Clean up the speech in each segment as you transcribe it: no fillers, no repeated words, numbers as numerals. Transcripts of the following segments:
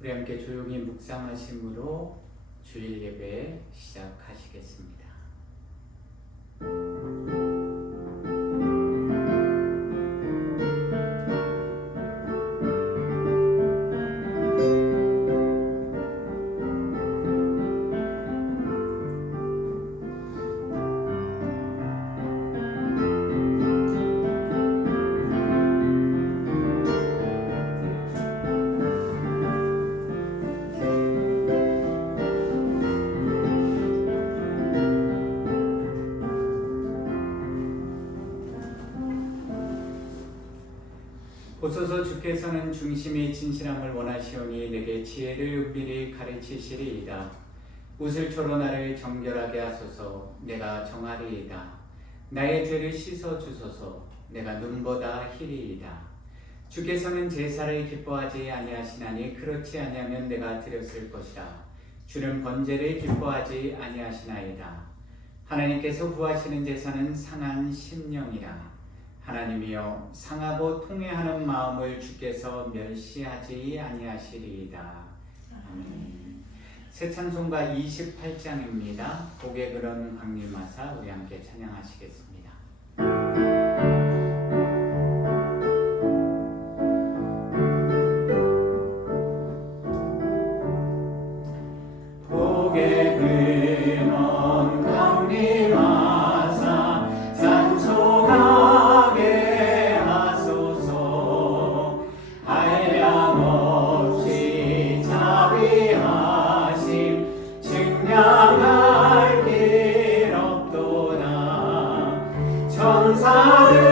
우리 함께 조용히 묵상하심으로 주일 예배 시작하시겠습니다. 보소서 주께서는 중심이 진실함을 원하시오니 내게 지혜를 은밀히 가르치시리이다. 우슬초로 나를 정결하게 하소서. 내가 정하리이다. 나의 죄를 씻어 주소서. 내가 눈보다 희리이다. 주께서는 제사를 기뻐하지 아니하시나니 그렇지 아니하면 내가 드렸을 것이라. 주는 번제를 기뻐하지 아니하시나이다. 하나님께서 구하시는 제사는 상한 심령이라. 하나님이여 상하고 통회하는 마음을 주께서 멸시하지 아니하시리이다. 아멘. 새 찬송가 28장입니다. 고개 그런 강림하사 우리 함께 찬양하시겠습니다. 고개 근원 강림하사 찬송하게 하소서. 한량없이 자비하심 증량할 길 없도다. 천사들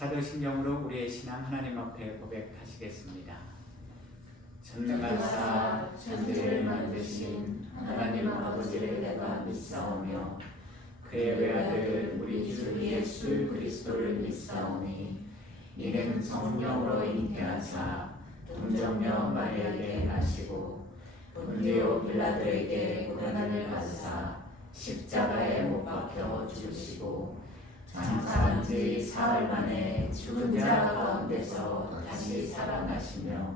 사도신경으로 우리의 신앙 하나님 앞에 고백하시겠습니다. 전능하사 천지를 만드신 하나님 아버지를 내가 믿사오며 그의 외아들 우리 주 예수 그리스도를 믿사오니 이는 성령으로 잉태하사 동정녀 마리아에게 나시고 본디오 빌라도에게 고난을 받으사 십자가에 못 박혀 죽으시고 장사한 지 사흘 만에 죽은 자 가운데서 다시 살아나시며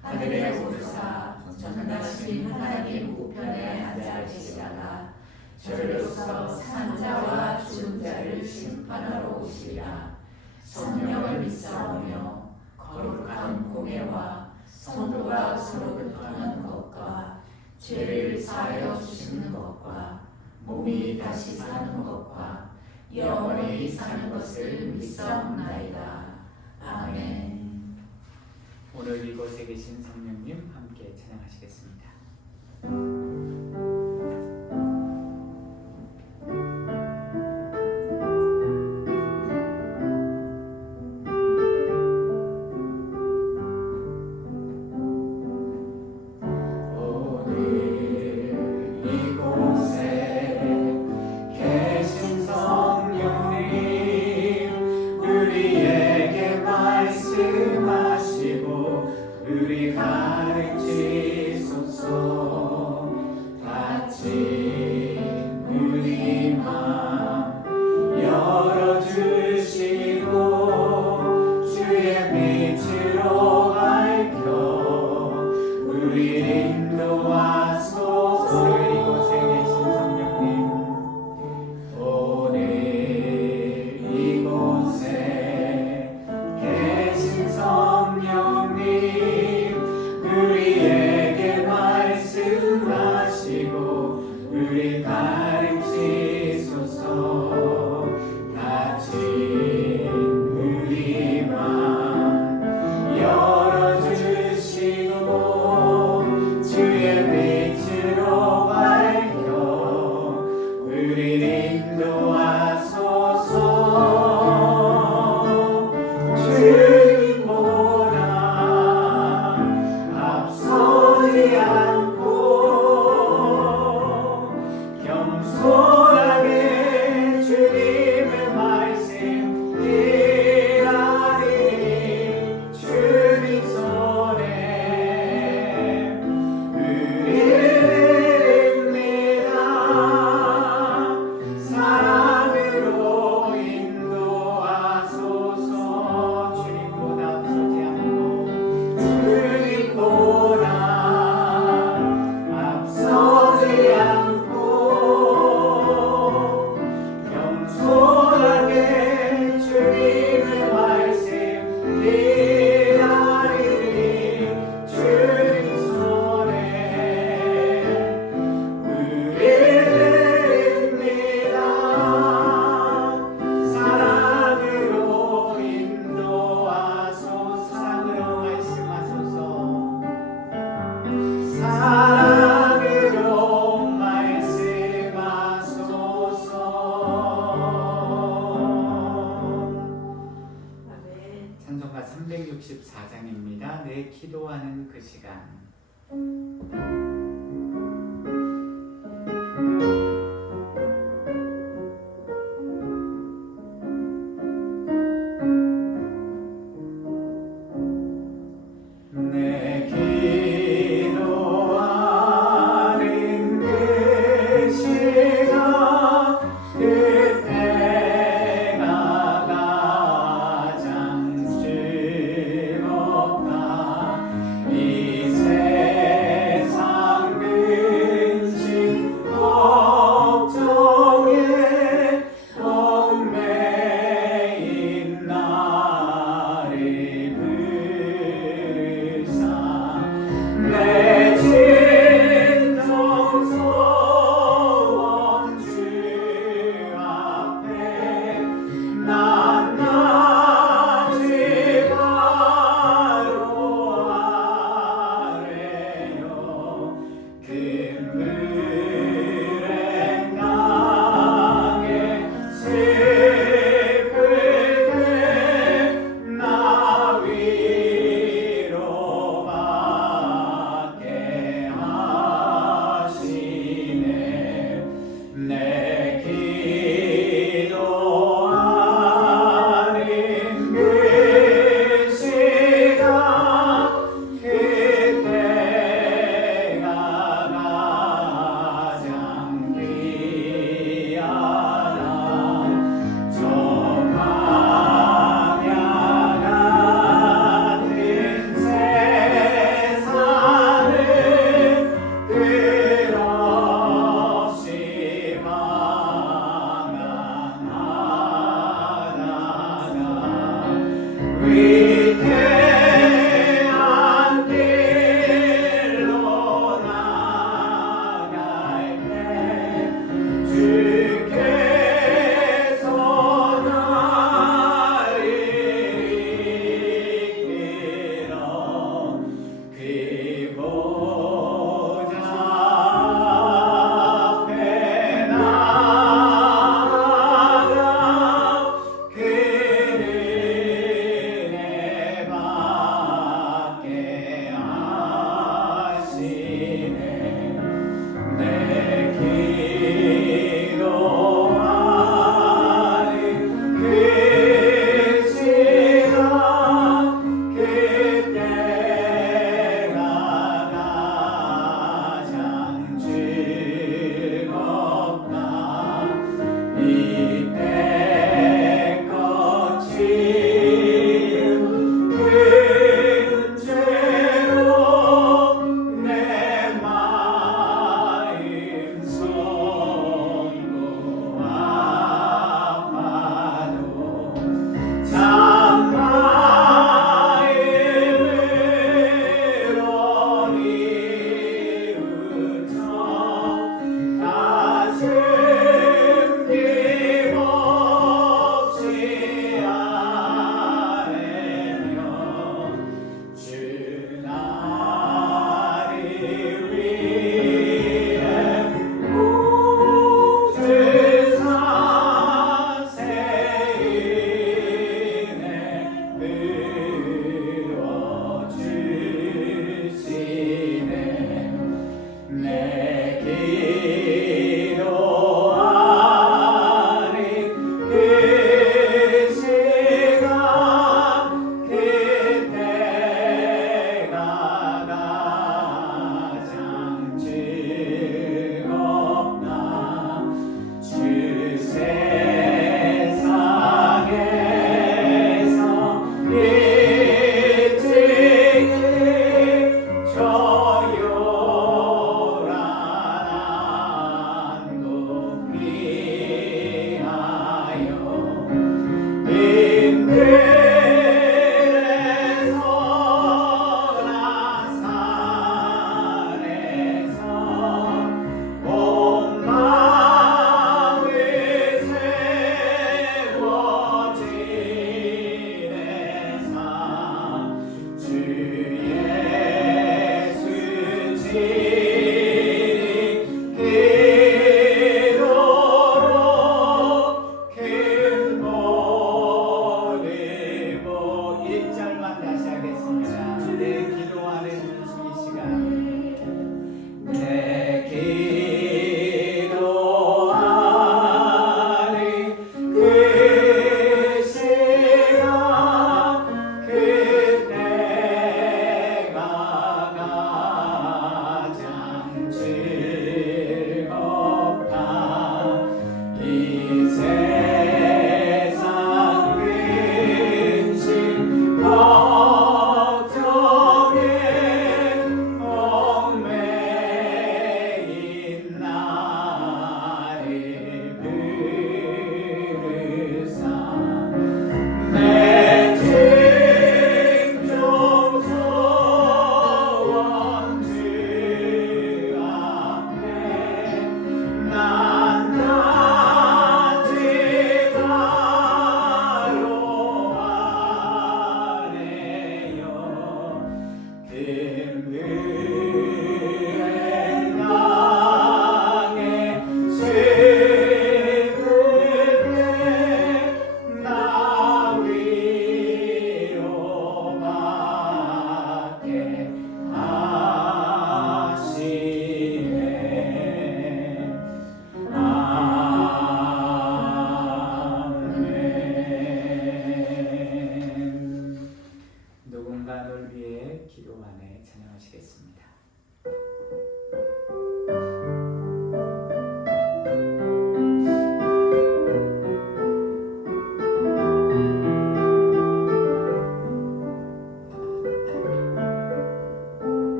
하늘에 오르사 전능하신 하나님 우편에 앉아 계시다가 저리로서 산 자와 죽은 자를 심판하러 오시리라. 성령을 믿사오며 거룩한 공예와 성도가 서로 교통하는 것과 죄를 사하여 주시는 것과 몸이 다시 사는 것과 영원히 사는 것을 믿사옵나이다. 아멘. 오늘 이곳에 계신 성령님 함께 찬양하시겠습니다. 우리 가르치소서. 다친 우리 맘 열어주시고 주의 빛으로 밝혀 우리 인도하소서. 주님보다 앞서지 않고 겸손하게 주님의 말씀 일하리니 주님 손에 우리를 믿어 사랑으로 인도하소서. 주님보다 앞서지 않고 주님보다 앞서지 않고 겸손하게 주님의 말씀 일하리니 주님 손에 우리를 믿어 사랑으로 인도하소서. 사랑으로 말씀하소서. 사랑으로 말씀하소서. 아멘. 찬송가 364장입니다. 내 기도하는 그 시간. 내 기도하는 그 시간 그때가 가장 즐겁다. 이 세상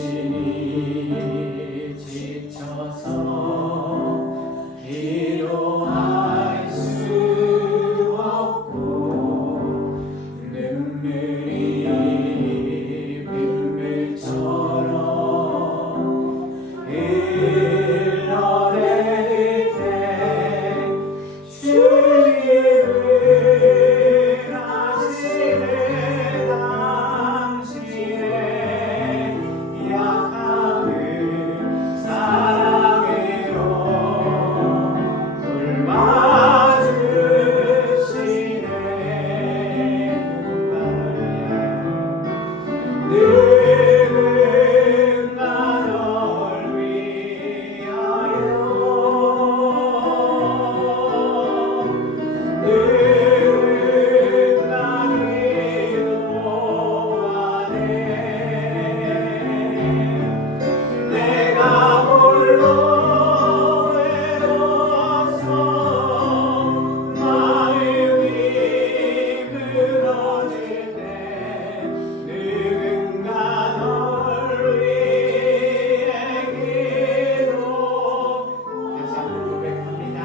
당신이 지쳐서 기도할 수 없고 눈물이 빗물처럼 흘러내릴 때 주님을 아시네 당신의 약함을 사랑으로 돌봐주시네 누군가 널 위하여 누군가 기도하네 내가 홀로 외로워서 마음이 무너질 때 누군가 널 위해 기도 다시 한번 고백합니다.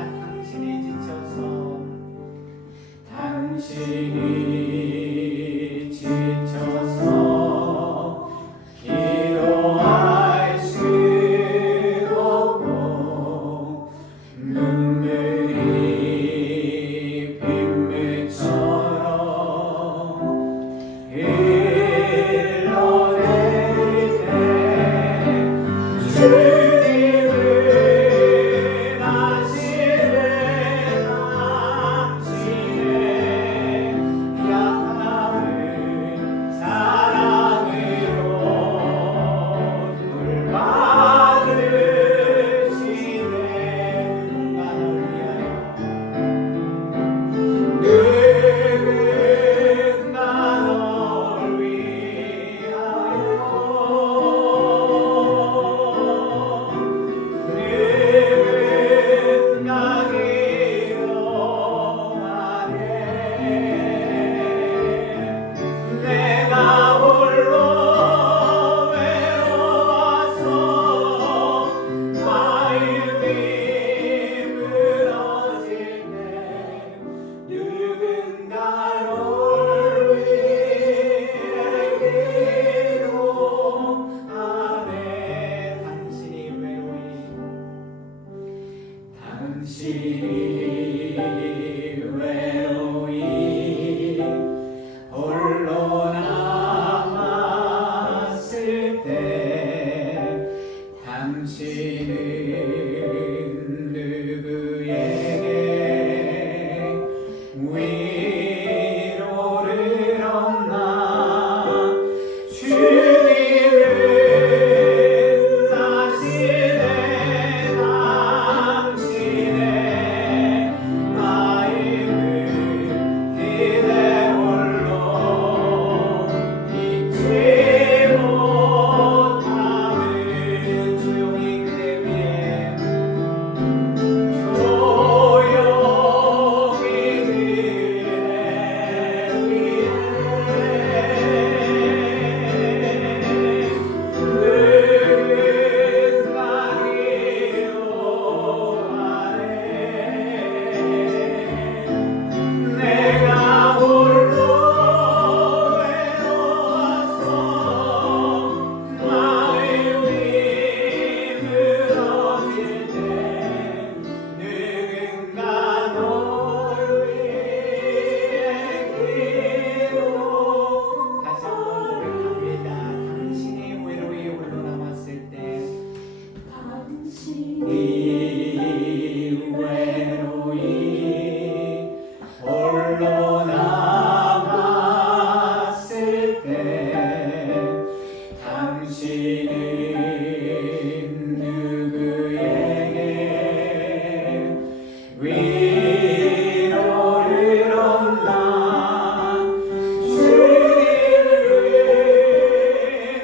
당신이 지쳐서 기도할 수 없고 눈물이 빗물처럼 흘러내릴 때 주님을 아시네 당신의 약함을 사랑으로 돌봐주시네 누군가 널 위하여 누군가 널 위하여 누군가 기도하네 내가 홀로 외로워서 마음이 무너질 때 누군가 널 위해 기도하네 당신이 외로이 홀로 남았을 때 당신은 누구에게 위로를 얻나 주님을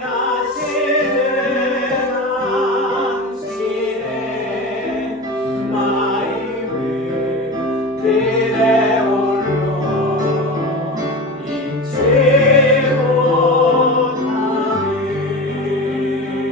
아시네 당신의 마음을 그대 홀로 잊지 못함을 조용히 그대 위해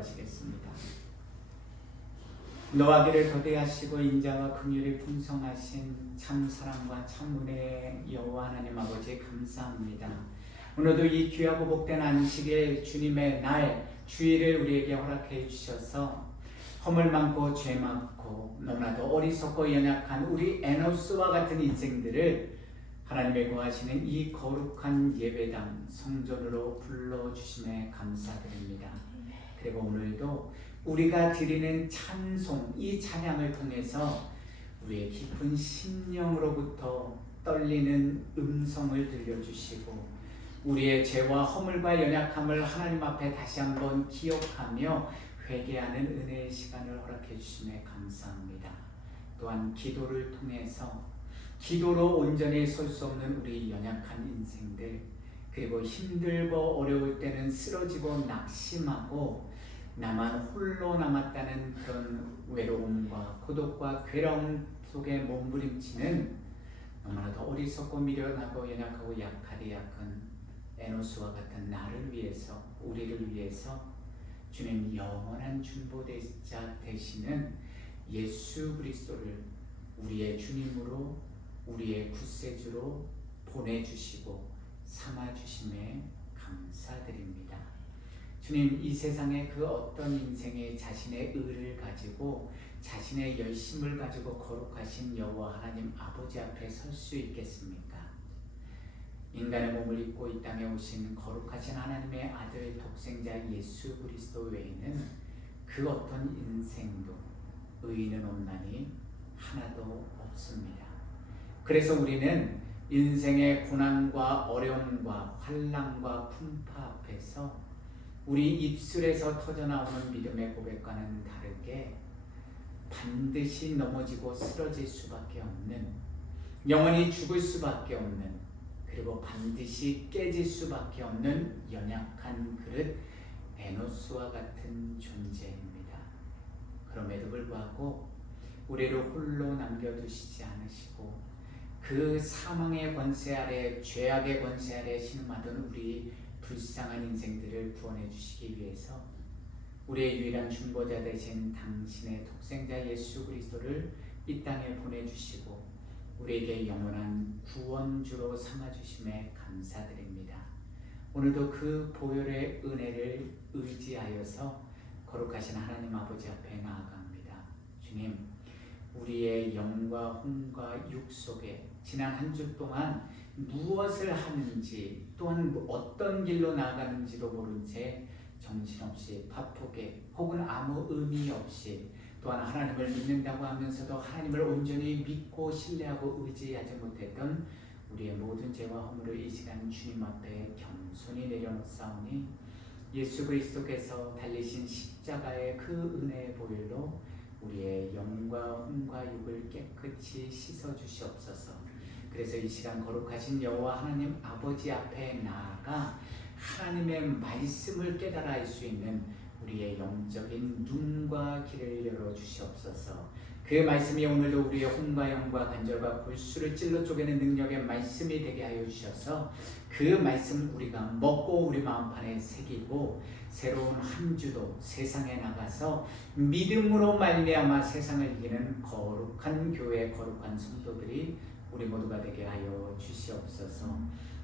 기도하시겠습니다. 노하기를 더디하시고 인자와 긍휼이 풍성하신 참 사랑과 참 은혜의 여호와 하나님 아버지 감사합니다. 오늘도 이 귀하고 복된 안식일 주님의 날 주일을 우리에게 허락해 주셔서 허물 많고 죄 많고 너무나도 어리석고 연약한 우리 에노스와 같은 인생들을 하나님의 거하시는 이 거룩한 예배당 성전으로 불러주심에 감사드립니다. 그리고 오늘도 우리가 드리는 찬송, 이 찬양을 통해서 우리의 깊은 심령으로부터 떨리는 음성을 들려주시고 우리의 죄와 허물과 연약함을 하나님 앞에 다시 한번 기억하며 회개하는 은혜의 시간을 허락해 주심에 감사합니다. 또한 기도를 통해서 기도로 온전히 설 수 없는 우리 연약한 인생들, 그리고 힘들고 어려울 때는 쓰러지고 낙심하고 나만 홀로 남았다는 그런 외로움과 고독과 괴로움 속에 몸부림치는 너무나도 어리석고 미련하고 연약하고 약하디 약한 에노스와 같은 나를 위해서, 우리를 위해서 주님 영원한 중보자 되시는 예수 그리스도를 우리의 주님으로, 우리의 구세주로 보내주시고 삼아주심에 감사드립니다. 주님, 이 세상에 그 어떤 인생에 자신의 의를 가지고 자신의 열심을 가지고 거룩하신 여호와 하나님 아버지 앞에 설 수 있겠습니까? 인간의 몸을 입고 이 땅에 오신 거룩하신 하나님의 아들 독생자 예수 그리스도 외에는 그 어떤 인생도 의인은 없나니 하나도 없습니다. 그래서 우리는 인생의 고난과 어려움과 환난과 풍파 앞에서 우리 입술에서 터져나오는 믿음의 고백과는 다르게 반드시 넘어지고 쓰러질 수밖에 없는, 영원히 죽을 수밖에 없는, 그리고 반드시 깨질 수밖에 없는 연약한 그릇 에노스와 같은 존재입니다. 그럼에도 불구하고 우리를 홀로 남겨두시지 않으시고 그 사망의 권세 아래, 죄악의 권세 아래 신음하던 우리 불쌍한 인생들을 구원해 주시기 위해서 우리의 유일한 중보자 되신 당신의 독생자 예수 그리스도를 이 땅에 보내주시고 우리에게 영원한 구원주로 삼아주심에 감사드립니다. 오늘도 그 보혈의 은혜를 의지하여서 거룩하신 하나님 아버지 앞에 나아갑니다. 주님, 우리의 영과 혼과 육 속에 지난 한 주 동안 무엇을 하는지, 또한 어떤 길로 나아가는지도 모른 채 정신없이 바쁘게 혹은 아무 의미 없이, 또한 하나님을 믿는다고 하면서도 하나님을 온전히 믿고 신뢰하고 의지하지 못했던 우리의 모든 죄와 허물을 이 시간 주님 앞에 겸손히 내려놓사오니 예수 그리스도께서 달리신 십자가의 그 은혜의 보혈로 우리의 영과 혼과 육을 깨끗이 씻어 주시옵소서. 그래서 이 시간 거룩하신 여호와 하나님 아버지 앞에 나아가 하나님의 말씀을 깨달아 알 수 있는 우리의 영적인 눈과 귀를 열어 주시옵소서. 그 말씀이 오늘도 우리의 혼과 영과 관절과 골수를 찔러 쪼개는 능력의 말씀이 되게 하여 주셔서 그 말씀 우리가 먹고 우리 마음판에 새기고 새로운 한 주도 세상에 나가서 믿음으로 말미암아 세상을 이기는 거룩한 교회, 거룩한 성도들이 우리 모두가 되게 하여 주시옵소서.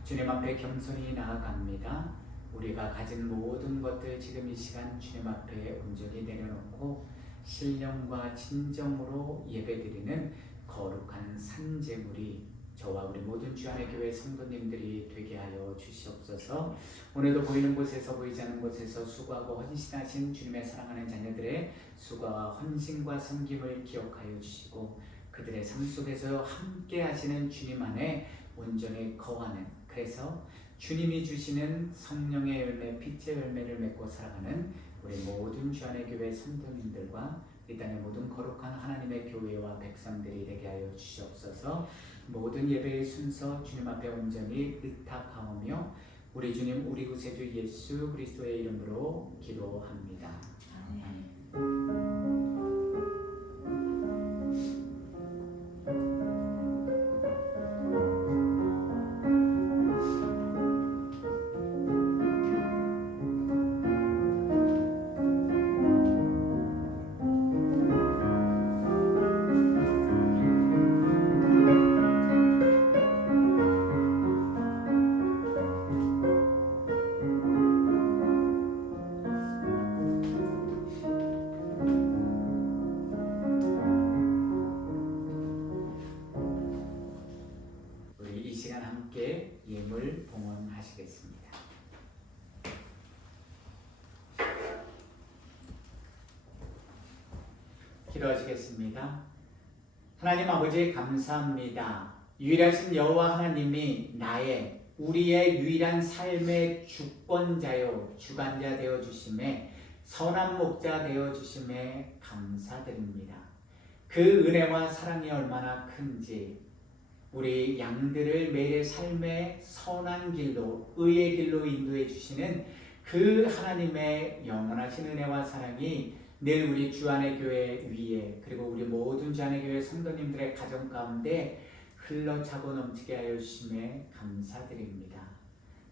주님 앞에 겸손히 나아갑니다. 우리가 가진 모든 것들 지금 이 시간 주님 앞에 온전히 내려놓고 신령과 진정으로 예배드리는 거룩한 산제물이 저와 우리 모든 주안의 교회 성도님들이 되게 하여 주시옵소서. 오늘도 보이는 곳에서 보이지 않는 곳에서 수고하고 헌신하신 주님의 사랑하는 자녀들의 수고와 헌신과 섬김을 기억하여 주시고 그들의 삶 속에서 함께 하시는 주님 안에 온전히 거하는, 그래서 주님이 주시는 성령의 열매, 빛의 열매를 맺고 살아가는 우리 모든 주안의 교회 성도님들과 이 땅의 모든 거룩한 하나님의 교회와 백성들이 되게 하여 주시옵소서. 모든 예배의 순서 주님 앞에 온전히 의탁하오며 우리 주님, 우리 구세주 예수 그리스도의 이름으로 기도합니다. 아멘. 기도하시겠습니다. 하나님 아버지 감사합니다. 유일하신 여호와 하나님이 우리의 유일한 삶의 주권자요 주관자 되어 주심에 선한 목자 되어 주심에 감사드립니다. 그 은혜와 사랑이 얼마나 큰지 우리 양들을 매일의 삶의 선한 길로 의의 길로 인도해 주시는 그 하나님의 영원하신 은혜와 사랑이 늘 우리 주안의 교회 위에 그리고 우리 모든 주안의 교회 성도님들의 가정 가운데 흘러차고 넘치게 하여 주심에 감사드립니다.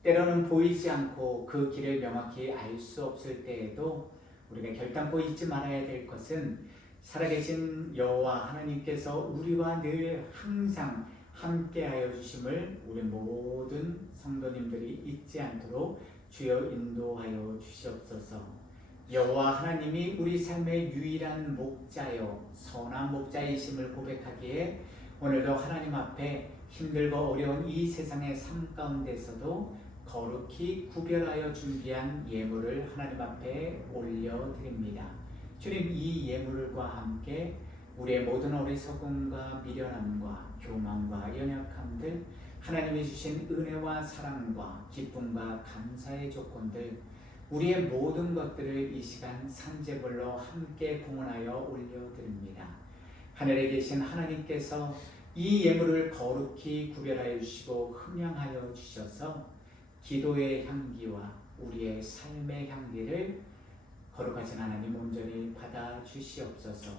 때로는 보이지 않고 그 길을 명확히 알 수 없을 때에도 우리가 결단코 잊지 말아야 될 것은 살아계신 여호와 하나님께서 우리와 늘 항상 함께하여 주심을 우리 모든 성도님들이 잊지 않도록 주여 인도하여 주시옵소서. 여호와 하나님이 우리 삶의 유일한 목자요 선한 목자이심을 고백하기에 오늘도 하나님 앞에 힘들고 어려운 이 세상의 삶 가운데서도 거룩히 구별하여 준비한 예물을 하나님 앞에 올려드립니다. 주님, 이 예물과 함께 우리의 모든 어리석음과 미련함과 교만과 연약함들, 하나님이 주신 은혜와 사랑과 기쁨과 감사의 조건들, 우리의 모든 것들을 이 시간 산제물로 함께 공헌하여 올려드립니다. 하늘에 계신 하나님께서 이 예물을 거룩히 구별하여 주시고 흠양하여 주셔서 기도의 향기와 우리의 삶의 향기를 거룩하신 하나님 온전히 받아 주시옵소서.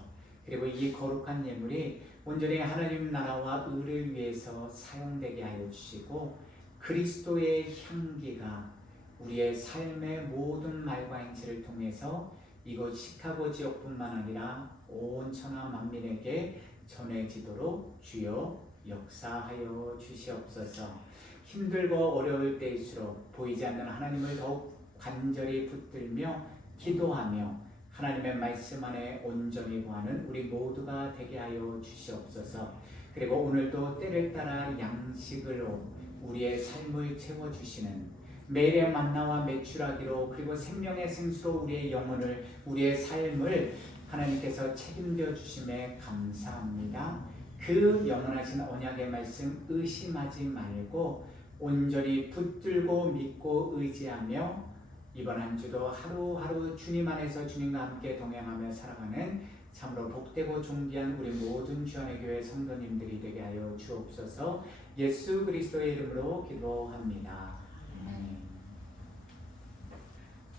그리고 이 거룩한 예물이 온전히 하나님 나라와 의를 위해서 사용되게 하여 주시고 그리스도의 향기가 우리의 삶의 모든 말과 행실을 통해서 이곳 시카고 지역뿐만 아니라 온 천하 만민에게 전해지도록 주여 역사하여 주시옵소서. 힘들고 어려울 때일수록 보이지 않는 하나님을 더욱 간절히 붙들며 기도하며 하나님의 말씀 안에 온전히 구하는 우리 모두가 되게 하여 주시옵소서. 그리고 오늘도 때를 따라 양식으로 우리의 삶을 채워주시는 매일의 만나와 매출하기로 그리고 생명의 생수로 우리의 영혼을 우리의 삶을 하나님께서 책임져 주심에 감사합니다. 그 영원하신 언약의 말씀 의심하지 말고 온전히 붙들고 믿고 의지하며 이번 한 주도 하루하루 주님 안에서 주님과 함께 동행하며 살아가는 참으로 복되고 존귀한 우리 모든 주안의 교회 성도님들이 되게 하여 주옵소서. 예수 그리스도의 이름으로 기도합니다.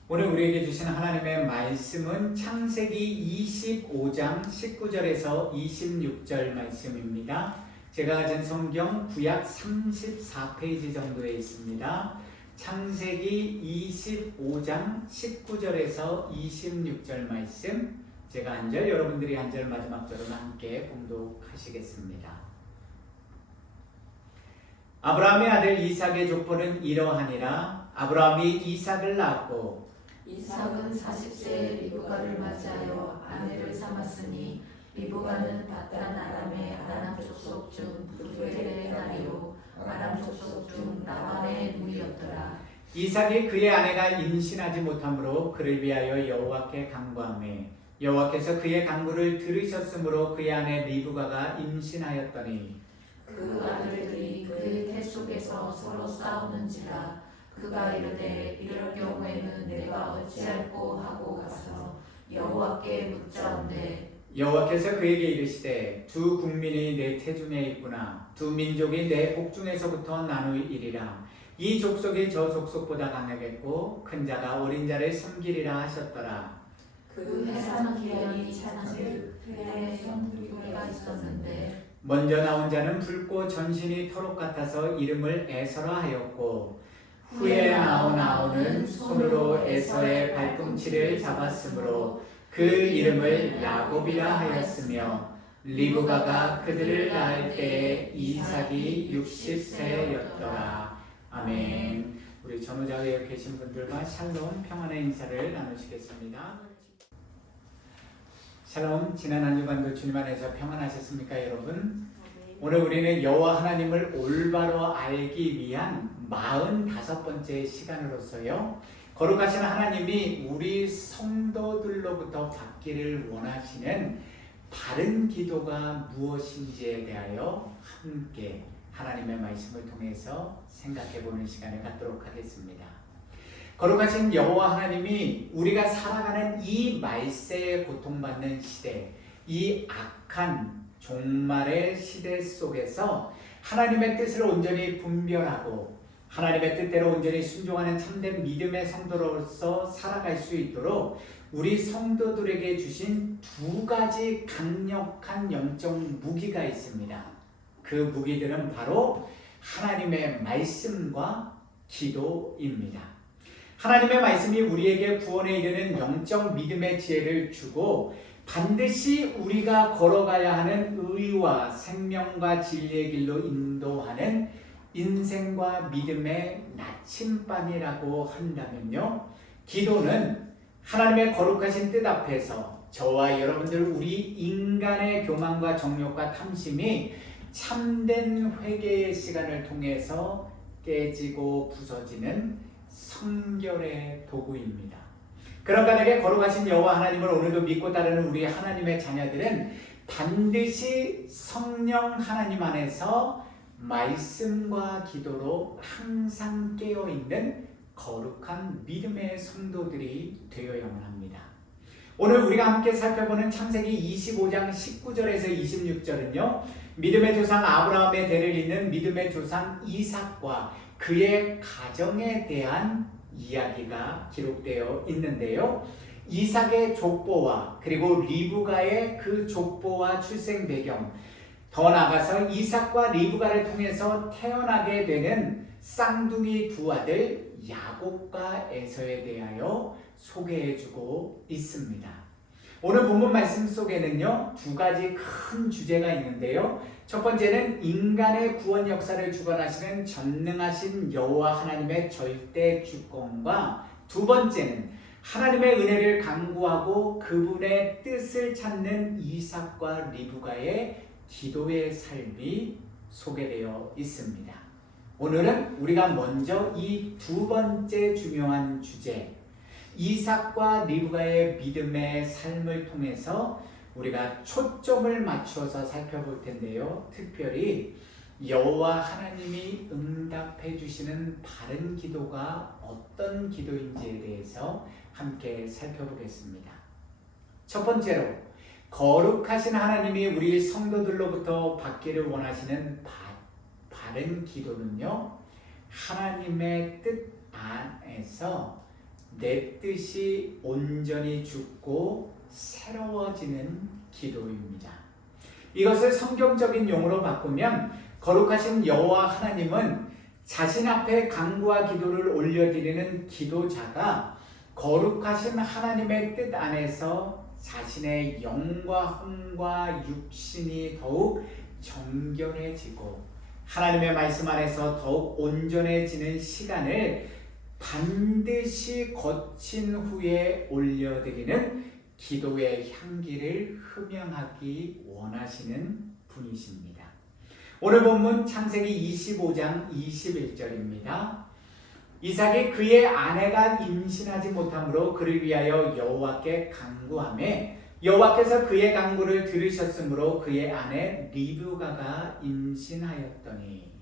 오늘 우리에게 주신 하나님의 말씀은 창세기 25장 19절에서 26절 말씀입니다. 제가 가진 성경 구약 34페이지 정도에 있습니다. 창세기 25장 19절에서 26절 말씀, 제가 한 절, 여러분들이 한 절 마지막 절을 함께 봉독하시겠습니다. 아브라함의 아들 이삭의 족보는 이러하니라. 아브라함이 이삭을 낳았고 이삭은 40세에 리브가를 맞이하여 아내를 삼았으니 리브가는 바단 아람의 아람 족속 중 부두엘의 나리요 아람 족속 중 라반의 누이였더라. 이삭이 그의 아내가 임신하지 못하므로 그를 위하여 여호와께 간구하매 여호와께서 그의 간구를 들으셨으므로 그의 아내 리브가가 임신하였더니 그 아들들이 그의 태 속에서 서로 싸우는지라. 그가 이르되 이럴 경우에는 내가 어찌할꼬 하고 가서 여호와께 묻자온대. 여호와께서 그에게 이르시되 두 국민이 내 태중에 있구나. 두 민족이 내 복중에서부터 나누이리라. 이 족속이 저 족속보다 강하겠고 큰 자가 어린 자를 섬기리라 하셨더라. 그 해산 기한이 찬즉 그의 형들이 있었는데 먼저 나온 자는 붉고 전신이 토록 같아서 이름을 에서라 하였고 후에 나온 아온은 손으로 에서의 발꿈치를 잡았으므로 그 이름을 야곱이라 하였으며 리브가가 그들을 낳을 때에 이삭이 60세였더라. 아멘. 우리 전후자에 계신 분들과 샬롬 평안의 인사를 나누시겠습니다. 샬롬. 지난 한 주간도 주님 안에서 평안하셨습니까, 여러분? 오늘 우리는 여호와 하나님을 올바로 알기 위한 45번째 시간으로서요, 거룩하신 하나님이 우리 성도들로부터 받기를 원하시는 바른 기도가 무엇인지에 대하여 함께 하나님의 말씀을 통해서 생각해 보는 시간을 갖도록 하겠습니다. 거룩하신 여호와 하나님이 우리가 살아가는 이 말세에 고통받는 시대, 이 악한 종말의 시대 속에서 하나님의 뜻을 온전히 분별하고 하나님의 뜻대로 온전히 순종하는 참된 믿음의 성도로서 살아갈 수 있도록 우리 성도들에게 주신 두 가지 강력한 영적 무기가 있습니다. 그 무기들은 바로 하나님의 말씀과 기도입니다. 하나님의 말씀이 우리에게 구원에 이르는 영적 믿음의 지혜를 주고 반드시 우리가 걸어가야 하는 의와 생명과 진리의 길로 인도하는 인생과 믿음의 나침반이라고 한다면요, 기도는 하나님의 거룩하신 뜻 앞에서 저와 여러분들 우리 인간의 교만과 정욕과 탐심이 참된 회개의 시간을 통해서 깨지고 부서지는 성결의 도구입니다. 그런 까닭에 거룩하신 여호와 하나님을 오늘도 믿고 따르는 우리 하나님의 자녀들은 반드시 성령 하나님 안에서 말씀과 기도로 항상 깨어있는 거룩한 믿음의 성도들이 되어야만 합니다. 오늘 우리가 함께 살펴보는 창세기 25장 19절에서 26절은요, 믿음의 조상 아브라함의 대를 잇는 믿음의 조상 이삭과 그의 가정에 대한 이야기가 기록되어 있는데요, 이삭의 족보와 그리고 리브가의 그 족보와 출생 배경, 더 나아가서 이삭과 리브가를 통해서 태어나게 되는 쌍둥이 두 아들 야곱과 에서에 대하여 소개해주고 있습니다. 오늘 본문 말씀 속에는요, 두 가지 큰 주제가 있는데요, 첫 번째는 인간의 구원 역사를 주관하시는 전능하신 여호와 하나님의 절대 주권과, 두 번째는 하나님의 은혜를 간구하고 그분의 뜻을 찾는 이삭과 리브가의 기도의 삶이 소개되어 있습니다. 오늘은 우리가 먼저 이 두 번째 중요한 주제, 이삭과 리브가의 믿음의 삶을 통해서 우리가 초점을 맞추어서 살펴볼 텐데요, 특별히 여호와 하나님이 응답해 주시는 바른 기도가 어떤 기도인지에 대해서 함께 살펴보겠습니다. 첫 번째로, 거룩하신 하나님이 우리 성도들로부터 받기를 원하시는 바른 기도는요, 하나님의 뜻 안에서 내 뜻이 온전히 죽고 새로워지는 기도입니다. 이것을 성경적인 용어로 바꾸면 거룩하신 여호와 하나님은 자신 앞에 간구와 기도를 올려드리는 기도자가 거룩하신 하나님의 뜻 안에서 자신의 영과 혼과 육신이 더욱 정결해지고 하나님의 말씀 안에서 더욱 온전해지는 시간을 반드시 거친 후에 올려드리는 기도의 향기를 흠양하기 원하시는 분이십니다. 오늘 본문 창세기 25장 21절입니다. 이삭이 그의 아내가 임신하지 못함으로 그를 위하여 여호와께 간구하매 여호와께서 그의 간구를 들으셨으므로 그의 아내 리브가가 임신하였더니,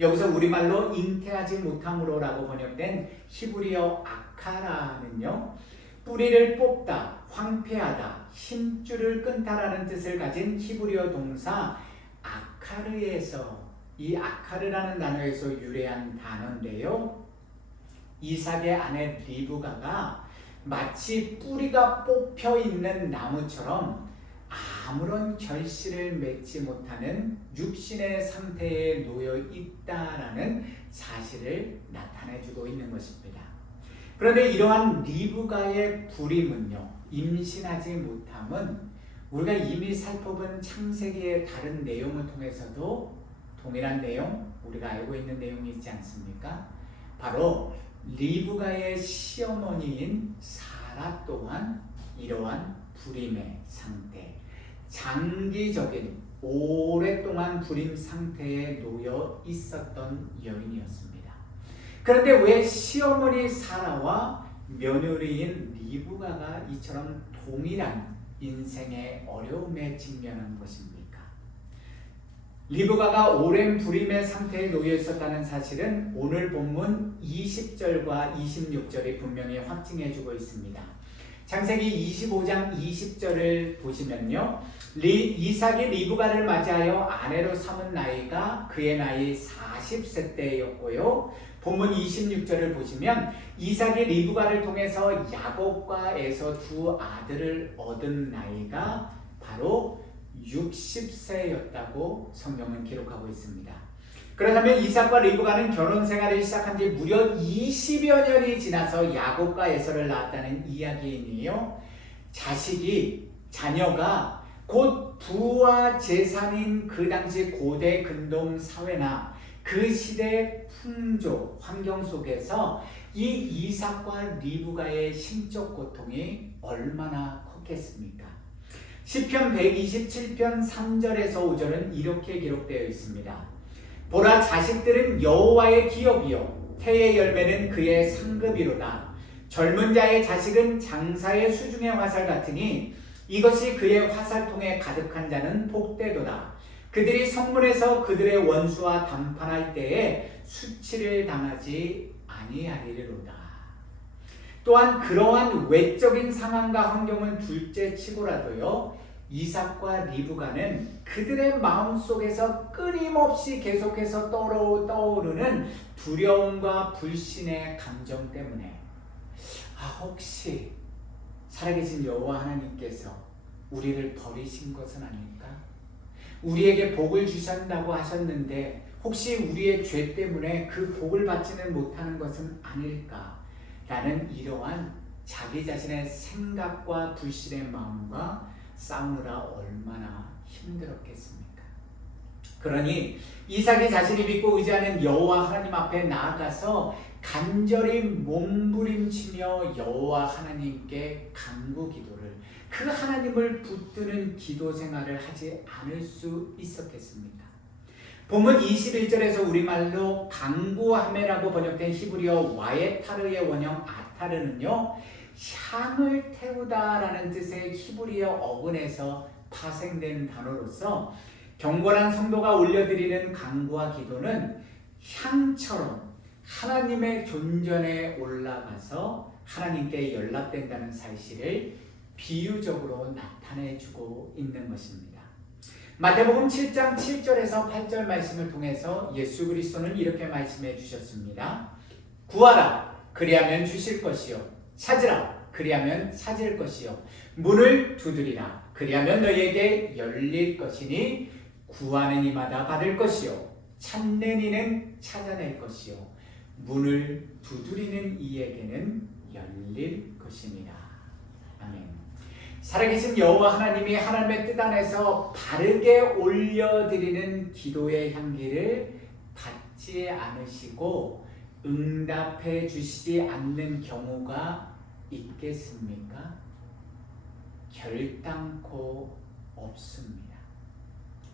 여기서 우리말로 잉태하지 못함으로라고 번역된 히브리어 아카라는요, 뿌리를 뽑다, 황폐하다, 힘줄을 끊다라는 뜻을 가진 히브리어 동사 아카르에서, 이 아카르라는 단어에서 유래한 단어인데요, 이삭의 아내 리브가가 마치 뿌리가 뽑혀 있는 나무처럼 아무런 결실을 맺지 못하는 육신의 상태에 놓여 있다라는 사실을 나타내주고 있는 것입니다. 그런데 이러한 리브가의 불임은요, 임신하지 못함은 우리가 이미 살펴본 창세기의 다른 내용을 통해서도 동일한 내용, 우리가 알고 있는 내용이 있지 않습니까? 바로 리브가의 시어머니인 사라 또한 이러한 불임의 상태, 장기적인 오랫동안 불임 상태에 놓여 있었던 여인이었습니다. 그런데 왜 시어머니 사라와 며느리인 리브가가 이처럼 동일한 인생의 어려움에 직면한 것입니까? 리브가가 오랜 불임의 상태에 놓여 있었다는 사실은 오늘 본문 20절과 26절이 분명히 확증해주고 있습니다. 창세기 25장 20절을 보시면요, 이삭이 리브가를 맞이하여 아내로 삼은 나이가 그의 나이 40세 때였고요, 본문 26절을 보시면 이삭이 리브가를 통해서 야곱과 에서 두 아들을 얻은 나이가 바로 60세였다고 성경은 기록하고 있습니다. 그렇다면 이삭과 리브가는 결혼 생활을 시작한 지 무려 20여 년이 지나서 야곱과 에서를 낳았다는 이야기이니요, 자녀가 곧 부와 재산인 그 당시 고대 근동 사회나 그 시대의 풍조, 환경 속에서 이 이삭과 리브가의 심적 고통이 얼마나 컸겠습니까? 시편 127편 3절에서 5절은 이렇게 기록되어 있습니다. 보라, 자식들은 여호와의 기업이요 태의 열매는 그의 상급이로다. 젊은 자의 자식은 장사의 수중의 화살 같으니 이것이 그의 화살통에 가득한 자는 복되도다. 그들이 성문에서 그들의 원수와 담판할 때에 수치를 당하지 아니하리로다. 또한 그러한 외적인 상황과 환경은 둘째치고라도요, 이삭과 리브가는 그들의 마음속에서 끊임없이 계속해서 떠오르는 두려움과 불신의 감정 때문에 혹시 살아계신 여호와 하나님께서 우리를 버리신 것은 아닐까? 우리에게 복을 주신다고 하셨는데 혹시 우리의 죄 때문에 그 복을 받지는 못하는 것은 아닐까? 라는 이러한 자기 자신의 생각과 불신의 마음과 싸우느라 얼마나 힘들었겠습니까? 그러니 이삭이 자신이 믿고 의지하는 여호와 하나님 앞에 나아가서 간절히 몸부림치며 여호와 하나님께 간구 기도를, 그 하나님을 붙드는 기도 생활을 하지 않을 수 있었겠습니까? 본문 21절에서 우리말로 간구하메라고 번역된 히브리어 와에타르의 원형 아타르는요, 향을 태우다라는 뜻의 히브리어 어근에서 파생된 단어로서 경건한 성도가 올려드리는 간구와 기도는 향처럼 하나님의 존전에 올라가서 하나님께 연락된다는 사실을 비유적으로 나타내주고 있는 것입니다. 마태복음 7장 7절에서 8절 말씀을 통해서 예수 그리스도는 이렇게 말씀해 주셨습니다. 구하라, 그리하면 주실 것이요, 찾으라, 그리하면 찾을 것이요, 문을 두드리라, 그리하면 너희에게 열릴 것이니 구하는 이마다 받을 것이요, 찾는 이는 찾아낼 것이요, 문을 두드리는 이에게는 열릴 것입니다. 아멘. 살아계신 여호와 하나님이 하나님의 뜻 안에서 바르게 올려드리는 기도의 향기를 받지 않으시고 응답해 주시지 않는 경우가 있겠습니까? 결단코 없습니다.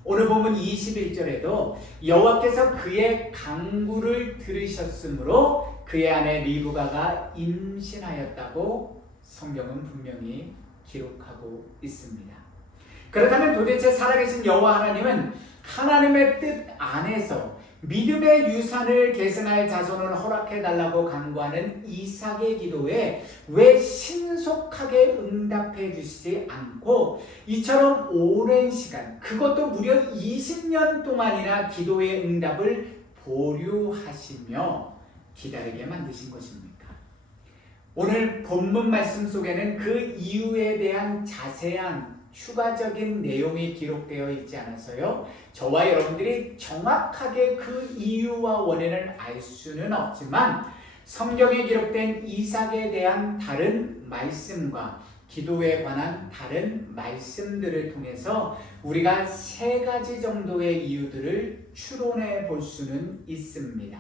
오늘 본문 21절에도 여호와께서 그의 간구를 들으셨으므로 그의 아내 리브가가 임신하였다고 성경은 분명히 기록하고 있습니다. 그렇다면 도대체 살아계신 여호와 하나님은 하나님의 뜻 안에서 믿음의 유산을 계승할 자손을 허락해달라고 간구하는 이삭의 기도에 왜 신속하게 응답해 주시지 않고 이처럼 오랜 시간, 그것도 무려 20년 동안이나 기도의 응답을 보류하시며 기다리게 만드신 것입니까? 오늘 본문 말씀 속에는 그 이유에 대한 자세한 추가적인 내용이 기록되어 있지 않아서요, 저와 여러분들이 정확하게 그 이유와 원인을 알 수는 없지만 성경에 기록된 이삭에 대한 다른 말씀과 기도에 관한 다른 말씀들을 통해서 우리가 세 가지 정도의 이유들을 추론해 볼 수는 있습니다.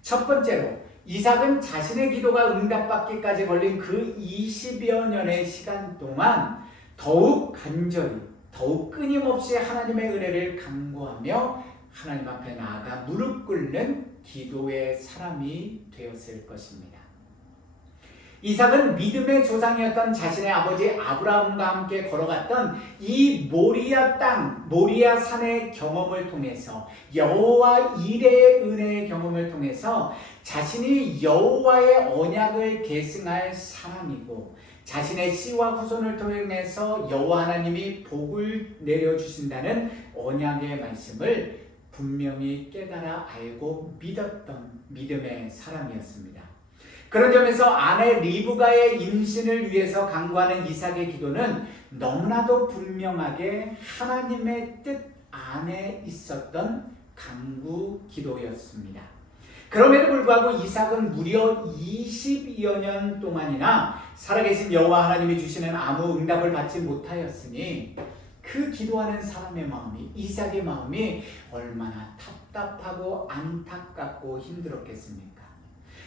첫 번째로, 이삭은 자신의 기도가 응답받기까지 걸린 그 20여 년의 시간 동안 더욱 간절히, 더욱 끊임없이 하나님의 은혜를 간구하며 하나님 앞에 나아가 무릎 꿇는 기도의 사람이 되었을 것입니다. 이삭은 믿음의 조상이었던 자신의 아버지 아브라함과 함께 걸어갔던 이 모리아 땅, 모리아 산의 경험을 통해서 여호와 이레의 은혜의 경험을 통해서 자신이 여호와의 언약을 계승할 사람이고 자신의 씨와 후손을 통해서 여호와 하나님이 복을 내려주신다는 언약의 말씀을 분명히 깨달아 알고 믿었던 믿음의 사람이었습니다. 그런 점에서 아내 리브가의 임신을 위해서 간구하는 이삭의 기도는 너무나도 분명하게 하나님의 뜻 안에 있었던 간구 기도였습니다. 그럼에도 불구하고 이삭은 무려 22여 년 동안이나 살아계신 여호와 하나님이 주시는 아무 응답을 받지 못하였으니 그 기도하는 사람의 마음이, 이삭의 마음이 얼마나 답답하고 안타깝고 힘들었겠습니까?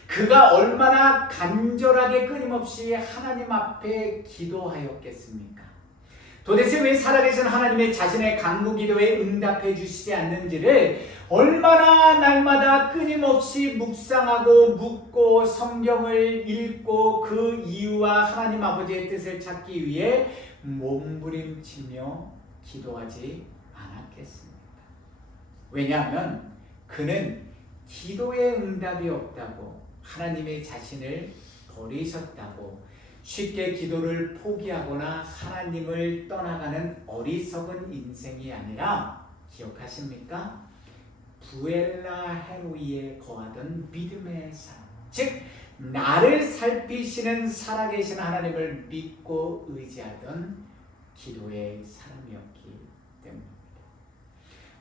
그가 얼마나 간절하게 끊임없이 하나님 앞에 기도하였겠습니까? 도대체 왜 살아계신 하나님의 자신의 간구 기도에 응답해 주시지 않는지를 얼마나 날마다 끊임없이 묵상하고 묻고 성경을 읽고 그 이유와 하나님 아버지의 뜻을 찾기 위해 몸부림치며 기도하지 않았겠습니까? 왜냐하면 그는 기도의 응답이 없다고, 하나님의 자신을 버리셨다고, 쉽게 기도를 포기하거나 하나님을 떠나가는 어리석은 인생이 아니라, 기억하십니까? 부엘라 헤로이에 거하던 믿음의 사람, 즉 나를 살피시는 살아계신 하나님을 믿고 의지하던 기도의 사람이었기 때문입니다.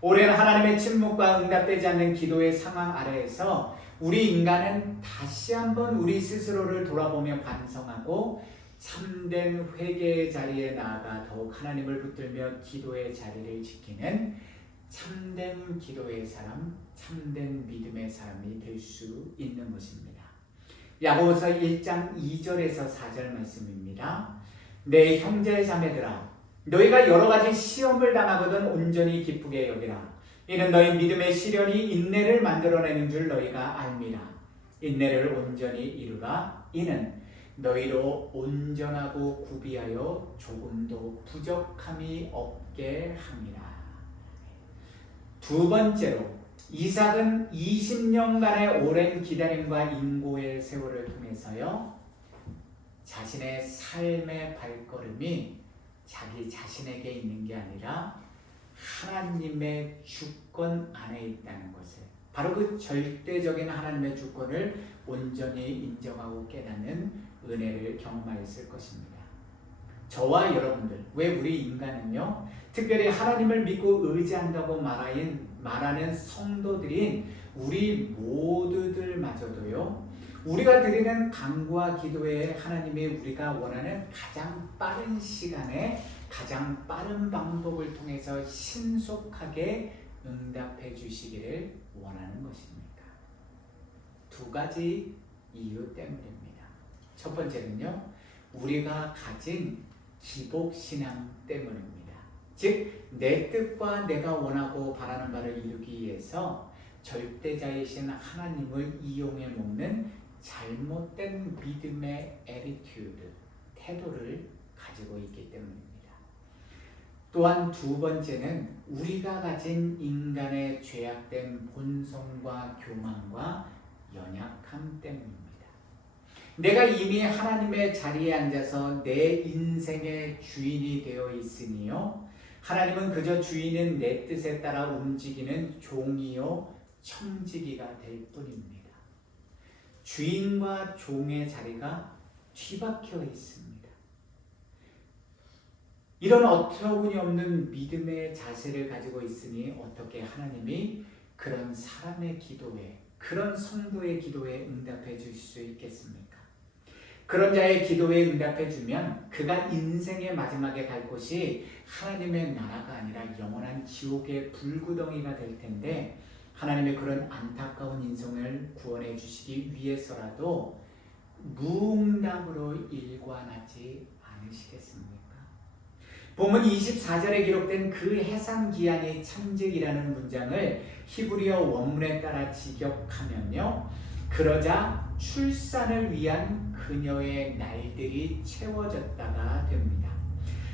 오랜 하나님의 침묵과 응답되지 않는 기도의 상황 아래에서 우리 인간은 다시 한번 우리 스스로를 돌아보며 반성하고 참된 회개의 자리에 나아가 더욱 하나님을 붙들며 기도의 자리를 지키는 참된 기도의 사람, 참된 믿음의 사람이 될 수 있는 것입니다. 야고보서 1장 2절에서 4절 말씀입니다. 내 형제 자매들아, 너희가 여러 가지 시험을 당하거든 온전히 기쁘게 여기라. 이는 너희 믿음의 시련이 인내를 만들어내는 줄 너희가 알미라. 인내를 온전히 이루라. 이는 너희로 온전하고 구비하여 조금도 부족함이 없게 함이라. 두 번째로 이삭은 20년간의 오랜 기다림과 인고의 세월을 통해서요, 자신의 삶의 발걸음이 자기 자신에게 있는 게 아니라 하나님의 주권 안에 있다는 것을, 바로 그 절대적인 하나님의 주권을 온전히 인정하고 깨닫는 은혜를 경험하였을 것입니다. 저와 여러분들, 왜 우리 인간은요, 특별히 하나님을 믿고 의지한다고 말하는 성도들인 우리 모두들마저도요, 우리가 드리는 간구와 기도에 하나님이 우리가 원하는 가장 빠른 시간에 가장 빠른 방법을 통해서 신속하게 응답해 주시기를 원하는 것입니다. 두 가지 이유 때문입니다. 첫 번째는요, 우리가 가진 기복신앙 때문입니다. 즉, 내 뜻과 내가 원하고 바라는 바를 이루기 위해서 절대자이신 하나님을 이용해 먹는 잘못된 믿음의 애티튜드, 태도를 가지고 있기 때문입니다. 또한 두 번째는 우리가 가진 인간의 죄악된 본성과 교만과 연약함 때문입니다. 내가 이미 하나님의 자리에 앉아서 내 인생의 주인이 되어 있으니요, 하나님은 그저 주인은 내 뜻에 따라 움직이는 종이요 청지기가 될 뿐입니다. 주인과 종의 자리가 뒤바뀌어 있습니다. 이런 어처구니없는 믿음의 자세를 가지고 있으니 어떻게 하나님이 그런 사람의 기도에, 그런 성도의 기도에 응답해 주실 수 있겠습니까? 그런 자의 기도에 응답해 주면 그가 인생의 마지막에 갈 곳이 하나님의 나라가 아니라 영원한 지옥의 불구덩이가 될 텐데, 하나님의 그런 안타까운 인생을 구원해 주시기 위해서라도 무응답으로 일관하지 않으시겠습니까? 본문 24절에 기록된 그 해상기한이 참즉이라는 문장을 히브리어 원문에 따라 직역하면요, 그러자 출산을 위한 그녀의 날들이 채워졌다가 됩니다.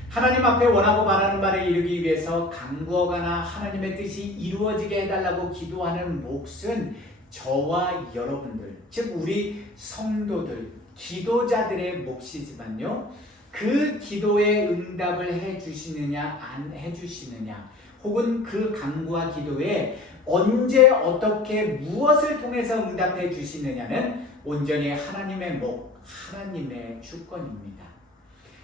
하나님 앞에 원하고 바라는 바를 이루기 위해서 간구하거나 하나님의 뜻이 이루어지게 해달라고 기도하는 몫은 저와 여러분들, 즉 우리 성도들, 기도자들의 몫이지만요, 그 기도에 응답을 해주시느냐 안 해주시느냐, 혹은 그 간구와 기도에 언제 어떻게 무엇을 통해서 응답해 주시느냐는 온전히 하나님의 목, 하나님의 주권입니다.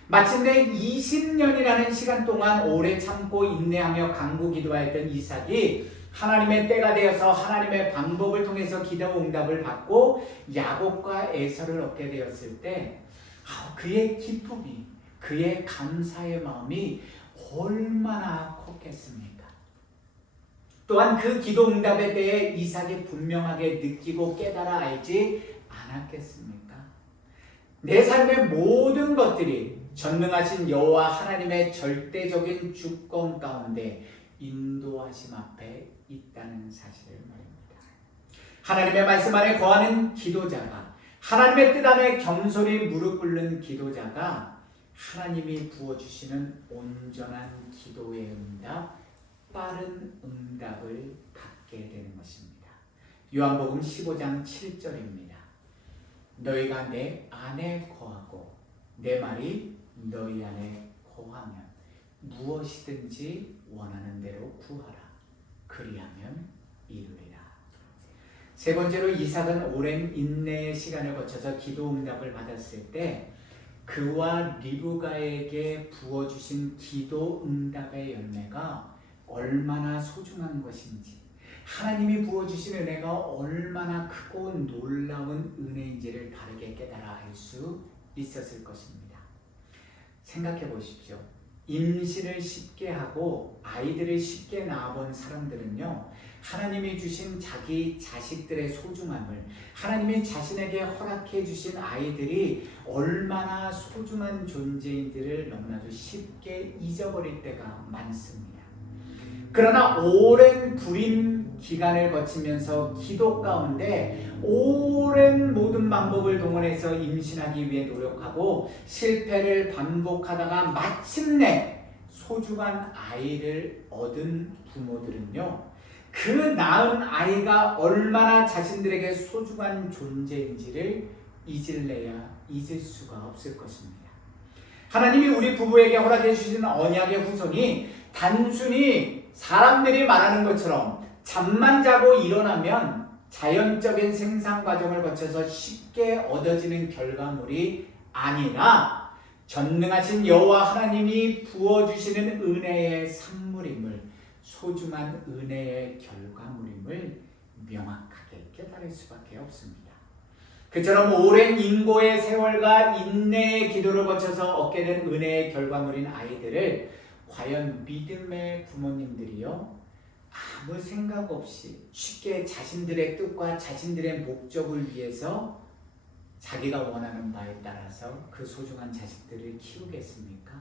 마침내 20년이라는 시간 동안 오래 참고 인내하며 간구 기도하였던 이삭이 하나님의 때가 되어서 하나님의 방법을 통해서 기도 응답을 받고 야곱과 에서를 얻게 되었을 때 그의 기쁨이, 그의 감사의 마음이 얼마나 컸겠습니까? 또한 그 기도 응답에 대해 이삭이 분명하게 느끼고 깨달아 알지 않았겠습니까? 내 삶의 모든 것들이 전능하신 여호와 하나님의 절대적인 주권 가운데 인도하심 앞에 있다는 사실을 말입니다. 하나님의 말씀 안에 거하는 기도자가, 하나님의 뜻 안에 겸손히 무릎 꿇는 기도자가 하나님이 부어주시는 온전한 기도의 응답, 빠른 응답을 받게 되는 것입니다. 요한복음 15장 7절입니다. 너희가 내 안에 거하고 내 말이 너희 안에 거하면 무엇이든지 원하는 대로 구하라. 그리하면 이루리라. 세 번째로 이삭은 오랜 인내의 시간을 거쳐서 기도 응답을 받았을 때 그와 리브가에게 부어주신 기도 응답의 열매가 얼마나 소중한 것인지, 하나님이 부어주신 은혜가 얼마나 크고 놀라운 은혜인지를 바르게 깨달아 알 수 있었을 것입니다. 생각해 보십시오. 임신을 쉽게 하고 아이들을 쉽게 낳아본 사람들은요, 하나님이 주신 자기 자식들의 소중함을, 하나님이 자신에게 허락해 주신 아이들이 얼마나 소중한 존재인지를 너무나도 쉽게 잊어버릴 때가 많습니다. 그러나 오랜 불임 기간을 거치면서 기도 가운데 오랜 모든 방법을 동원해서 임신하기 위해 노력하고 실패를 반복하다가 마침내 소중한 아이를 얻은 부모들은요, 그 낳은 아이가 얼마나 자신들에게 소중한 존재인지를 잊을래야 잊을 수가 없을 것입니다. 하나님이 우리 부부에게 허락해 주시는 언약의 후손이 단순히 사람들이 말하는 것처럼 잠만 자고 일어나면 자연적인 생산 과정을 거쳐서 쉽게 얻어지는 결과물이 아니라 전능하신 여호와 하나님이 부어주시는 은혜의 산물임을, 소중한 은혜의 결과물임을 명확하게 깨달을 수밖에 없습니다. 그처럼 오랜 인고의 세월과 인내의 기도를 거쳐서 얻게 된 은혜의 결과물인 아이들을 과연 믿음의 부모님들이요, 아무 생각 없이 쉽게 자신들의 뜻과 자신들의 목적을 위해서 자기가 원하는 바에 따라서 그 소중한 자식들을 키우겠습니까?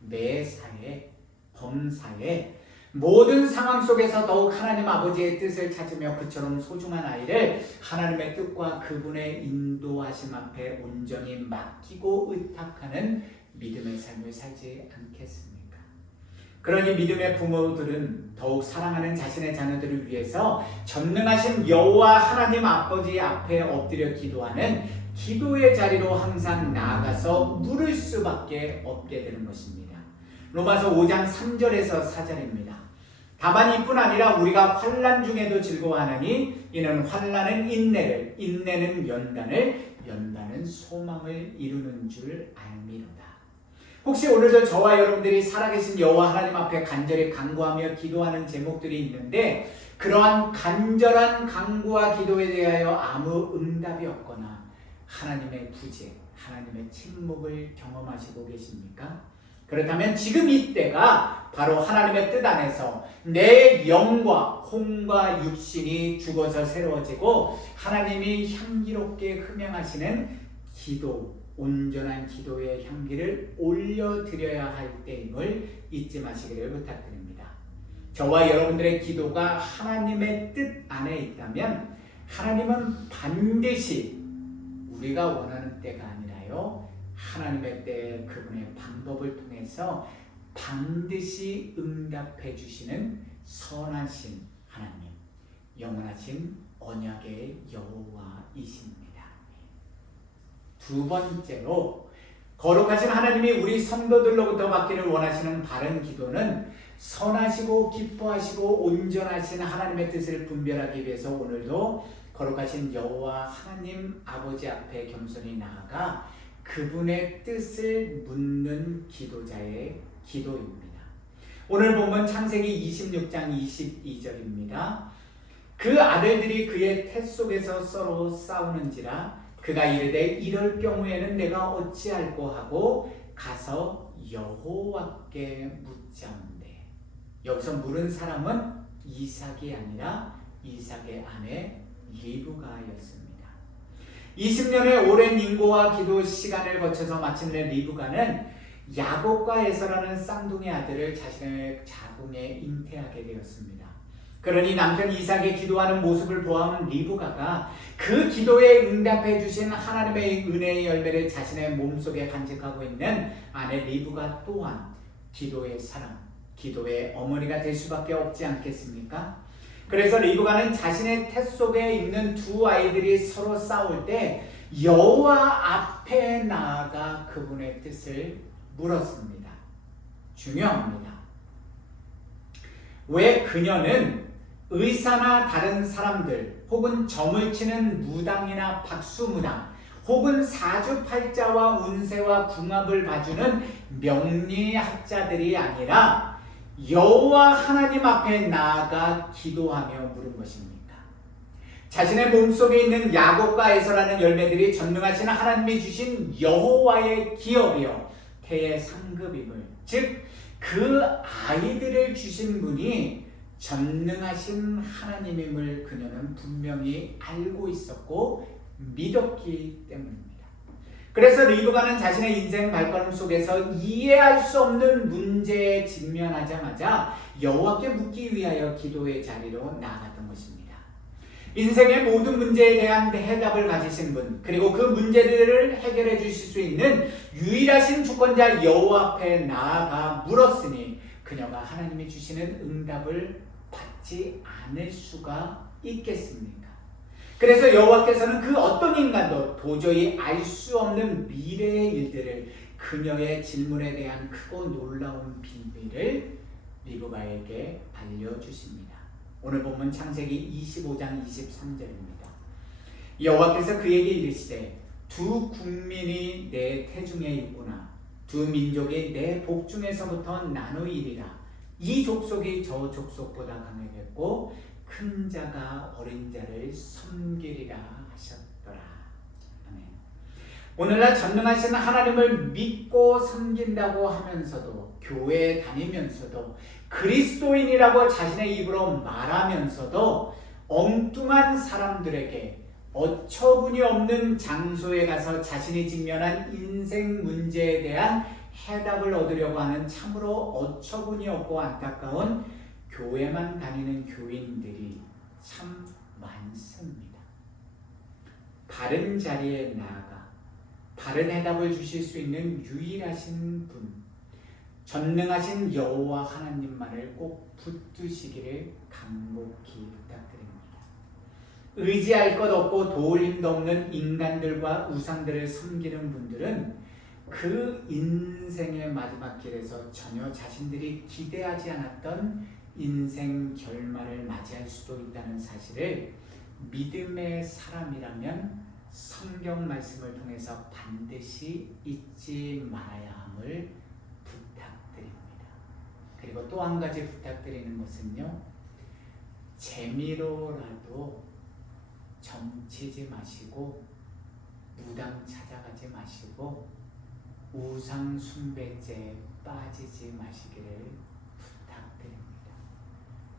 매사에, 범사에 모든 상황 속에서 더욱 하나님 아버지의 뜻을 찾으며 그처럼 소중한 아이를 하나님의 뜻과 그분의 인도하심 앞에 온전히 맡기고 의탁하는 믿음의 삶을 살지 않겠습니까? 그러니 믿음의 부모들은 더욱 사랑하는 자신의 자녀들을 위해서 전능하신 여호와 하나님 아버지 앞에 엎드려 기도하는 기도의 자리로 항상 나아가서 물을 수밖에 없게 되는 것입니다. 로마서 5장 3절에서 4절입니다. 다만 이뿐 아니라 우리가 환난 중에도 즐거워하나니 이는 환난은 인내를, 인내는 연단을, 연단은 소망을 이루는 줄 알미로다. 혹시 오늘도 저와 여러분들이 살아계신 여호와 하나님 앞에 간절히 간구하며 기도하는 제목들이 있는데 그러한 간절한 간구와 기도에 대하여 아무 응답이 없거나 하나님의 부재, 하나님의 침묵을 경험하시고 계십니까? 그렇다면 지금 이때가 바로 하나님의 뜻 안에서 내 영과 혼과 육신이 죽어서 새로워지고 하나님이 향기롭게 흠양하시는 기도, 온전한 기도의 향기를 올려드려야 할 때임을 잊지 마시기를 부탁드립니다. 저와 여러분들의 기도가 하나님의 뜻 안에 있다면 하나님은 반드시 우리가 원하는 때가 아니라요, 하나님의 때 그분의 방법을 통해서 반드시 응답해 주시는 선하신 하나님, 영원하신 언약의 여호와이십니다. 두 번째로 거룩하신 하나님이 우리 성도들로부터 받기를 원하시는 바른 기도는 선하시고 기뻐하시고 온전하신 하나님의 뜻을 분별하기 위해서 오늘도 거룩하신 여호와 하나님 아버지 앞에 겸손히 나아가 그분의 뜻을 묻는 기도자의 기도입니다. 오늘 본문 창세기 26장 22절입니다. 그 아들들이 그의 태 속에서 서로 싸우는지라 그가 이르되 이럴 경우에는 내가 어찌할꼬 하고 가서 여호와께 묻자온대. 여기서 물은 사람은 이삭이 아니라 이삭의 아내 리브가였습니다. 20년의 오랜 인고와 기도 시간을 거쳐서 마침내 리브가는 야곱과 에서라는 쌍둥이 아들을 자신의 자궁에 잉태하게 되었습니다. 그러니 남편 이삭의 기도하는 모습을 보아온 리브가가 그 기도에 응답해 주신 하나님의 은혜의 열매를 자신의 몸속에 간직하고 있는 아내 리브가 또한 기도의 사람, 기도의 어머니가 될 수밖에 없지 않겠습니까? 그래서 리브가는 자신의 태 속에 있는 두 아이들이 서로 싸울 때 여호와 앞에 나아가 그분의 뜻을 물었습니다. 중요합니다. 왜 그녀는 의사나 다른 사람들 혹은 점을 치는 무당이나 박수무당 혹은 사주팔자와 운세와 궁합을 봐주는 명리학자들이 아니라 여호와 하나님 앞에 나아가 기도하며 물은 것입니까? 자신의 몸속에 있는 야곱과 에서라는 열매들이 전능하신 하나님이 주신 여호와의 기업이요 태의 상급임을, 즉 그 아이들을 주신 분이 전능하신 하나님임을 그녀는 분명히 알고 있었고 믿었기 때문입니다. 그래서 리브가는 자신의 인생 발걸음 속에서 이해할 수 없는 문제에 직면하자마자 여호와께 묻기 위하여 기도의 자리로 나아갔던 것입니다. 인생의 모든 문제에 대한 해답을 가지신 분, 그리고 그 문제들을 해결해 주실 수 있는 유일하신 주권자 여호와 앞에 나아가 물었으니 그녀가 하나님이 주시는 응답을 받지 않을 수가 있겠습니까? 그래서 여호와께서는 그 어떤 인간도 도저히 알 수 없는 미래의 일들을, 그녀의 질문에 대한 크고 놀라운 비밀을 리브가에게 알려주십니다. 오늘 본문 창세기 25장 23절입니다. 여호와께서 그에게 이르시되 두 국민이 내 태중에 있구나. 두 민족이 내 복중에서부터 나누이리라. 이 족속이 저 족속보다 강하겠고 큰 자가 어린 자를 섬기리라 하셨더라. 아멘. 오늘날 전능하신 하나님을 믿고 섬긴다고 하면서도, 교회에 다니면서도, 그리스도인이라고 자신의 입으로 말하면서도 엉뚱한 사람들에게 어처구니 없는 장소에 가서 자신이 직면한 인생 문제에 대한 해답을 얻으려고 하는 참으로 어처구니 없고 안타까운 교회만 다니는 교인들이 참 많습니다. 바른 자리에 나아가 바른 해답을 주실 수 있는 유일하신 분, 전능하신 여호와 하나님만을 꼭 붙드시기를 간곡히 부탁드립니다. 의지할 것 없고 도울 힘도 없는 인간들과 우상들을 섬기는 분들은 그 인생의 마지막 길에서 전혀 자신들이 기대하지 않았던 인생 결말을 맞이할 수도 있다는 사실을 믿음의 사람이라면 성경 말씀을 통해서 반드시 잊지 말아야 함을 부탁드립니다. 그리고 또 한 가지 부탁드리는 것은요, 재미로라도 점치지 마시고 무당 찾아가지 마시고 우상 숭배죄에 빠지지 마시기를 부탁드립니다.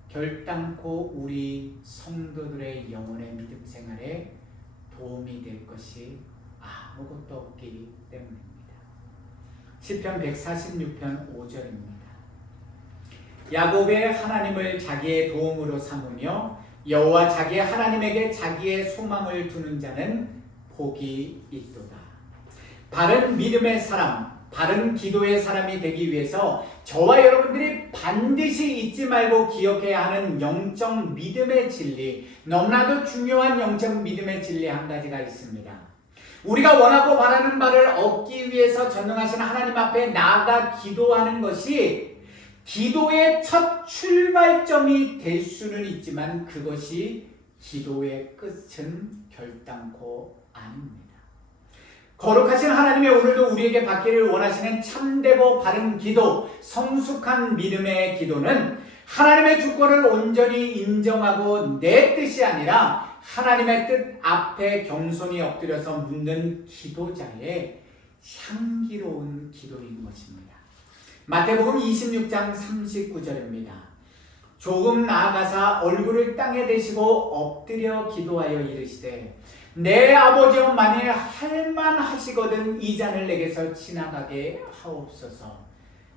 결단코 우리 성도들의 영혼의 믿음 생활에 도움이 될 것이 아무것도 없기 때문입니다. 시편 146편 5절입니다. 야곱의 하나님을 자기의 도움으로 삼으며 여호와 자기의 하나님에게 자기의 소망을 두는 자는 복이 있도다. 바른 믿음의 사람, 바른 기도의 사람이 되기 위해서 저와 여러분들이 반드시 잊지 말고 기억해야 하는 영적 믿음의 진리, 너무나도 중요한 영적 믿음의 진리 한 가지가 있습니다. 우리가 원하고 바라는 바를 얻기 위해서 전능하신 하나님 앞에 나아가 기도하는 것이 기도의 첫 출발점이 될 수는 있지만 그것이 기도의 끝은 결단코 아닙니다. 거룩하신 하나님이 오늘도 우리에게 받기를 원하시는 참되고 바른 기도, 성숙한 믿음의 기도는 하나님의 주권을 온전히 인정하고 내 뜻이 아니라 하나님의 뜻 앞에 겸손히 엎드려서 묻는 기도자의 향기로운 기도인 것입니다. 마태복음 26장 39절입니다. 조금 나아가사 얼굴을 땅에 대시고 엎드려 기도하여 이르시되 내 아버지여 만일 할만하시거든 이 잔을 내게서 지나가게 하옵소서.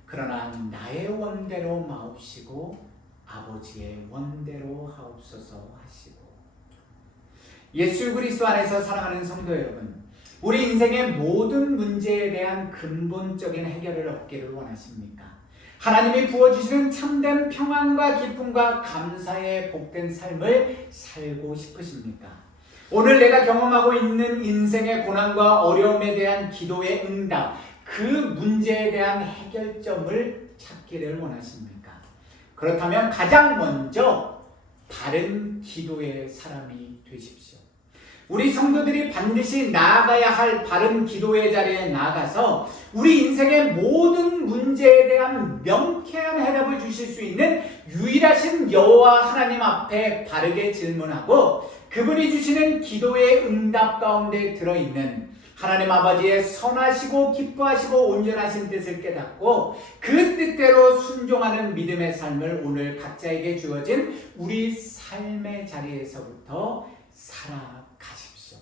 그러나 나의 원대로 마옵시고 아버지의 원대로 하옵소서 하시고. 예수 그리스도 안에서 사랑하는 성도 여러분, 우리 인생의 모든 문제에 대한 근본적인 해결을 얻기를 원하십니까? 하나님이 부어주시는 참된 평안과 기쁨과 감사의 복된 삶을 살고 싶으십니까? 오늘 내가 경험하고 있는 인생의 고난과 어려움에 대한 기도의 응답, 그 문제에 대한 해결점을 찾기를 원하십니까? 그렇다면 가장 먼저 바른 기도의 사람이 되십시오. 우리 성도들이 반드시 나아가야 할 바른 기도의 자리에 나가서 우리 인생의 모든 문제에 대한 명쾌한 해답을 주실 수 있는 유일하신 여호와 하나님 앞에 바르게 질문하고 그분이 주시는 기도의 응답 가운데 들어있는 하나님 아버지의 선하시고 기뻐하시고 온전하신 뜻을 깨닫고 그 뜻대로 순종하는 믿음의 삶을 오늘 각자에게 주어진 우리 삶의 자리에서부터 살아가십시오.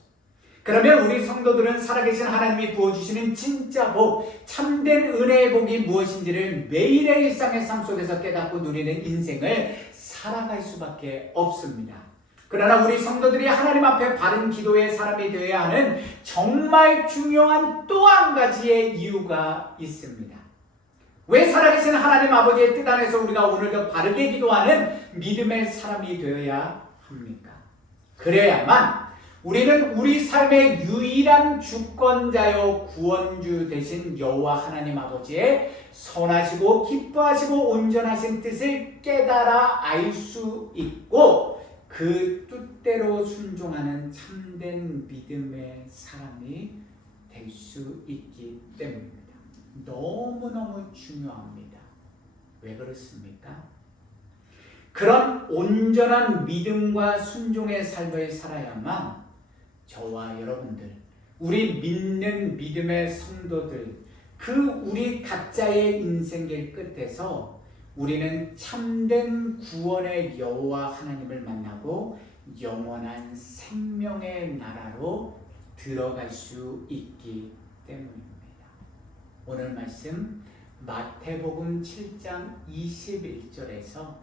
그러면 우리 성도들은 살아계신 하나님이 부어주시는 진짜 복, 참된 은혜의 복이 무엇인지를 매일의 일상의 삶 속에서 깨닫고 누리는 인생을 살아갈 수밖에 없습니다. 그러나 우리 성도들이 하나님 앞에 바른 기도의 사람이 되어야 하는 정말 중요한 또 한 가지의 이유가 있습니다. 왜 살아계신 하나님 아버지의 뜻 안에서 우리가 오늘도 바르게 기도하는 믿음의 사람이 되어야 합니까? 그래야만 우리는 우리 삶의 유일한 주권자요 구원주 되신 여호와 하나님 아버지의 선하시고 기뻐하시고 온전하신 뜻을 깨달아 알 수 있고 그 뜻대로 순종하는 참된 믿음의 사람이 될 수 있기 때문입니다. 너무너무 중요합니다. 왜 그렇습니까? 그런 온전한 믿음과 순종의 삶을 살아야만 저와 여러분들, 우리 믿는 믿음의 성도들, 그 우리 각자의 인생길 끝에서 우리는 참된 구원의 여호와 하나님을 만나고 영원한 생명의 나라로 들어갈 수 있기 때문입니다. 오늘 말씀 마태복음 7장 21절에서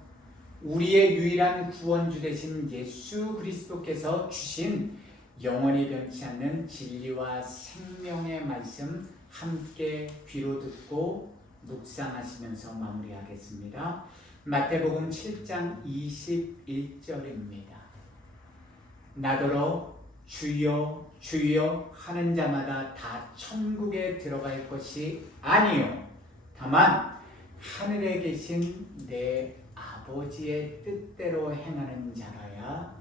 우리의 유일한 구원주 되신 예수 그리스도께서 주신 영원히 변치 않는 진리와 생명의 말씀 함께 귀로 듣고 묵상하시면서 마무리하겠습니다. 마태복음 7장 21절입니다. 나더러 주여 주여 하는 자마다 다 천국에 들어갈 것이 아니요 다만 하늘에 계신 내 아버지의 뜻대로 행하는 자라야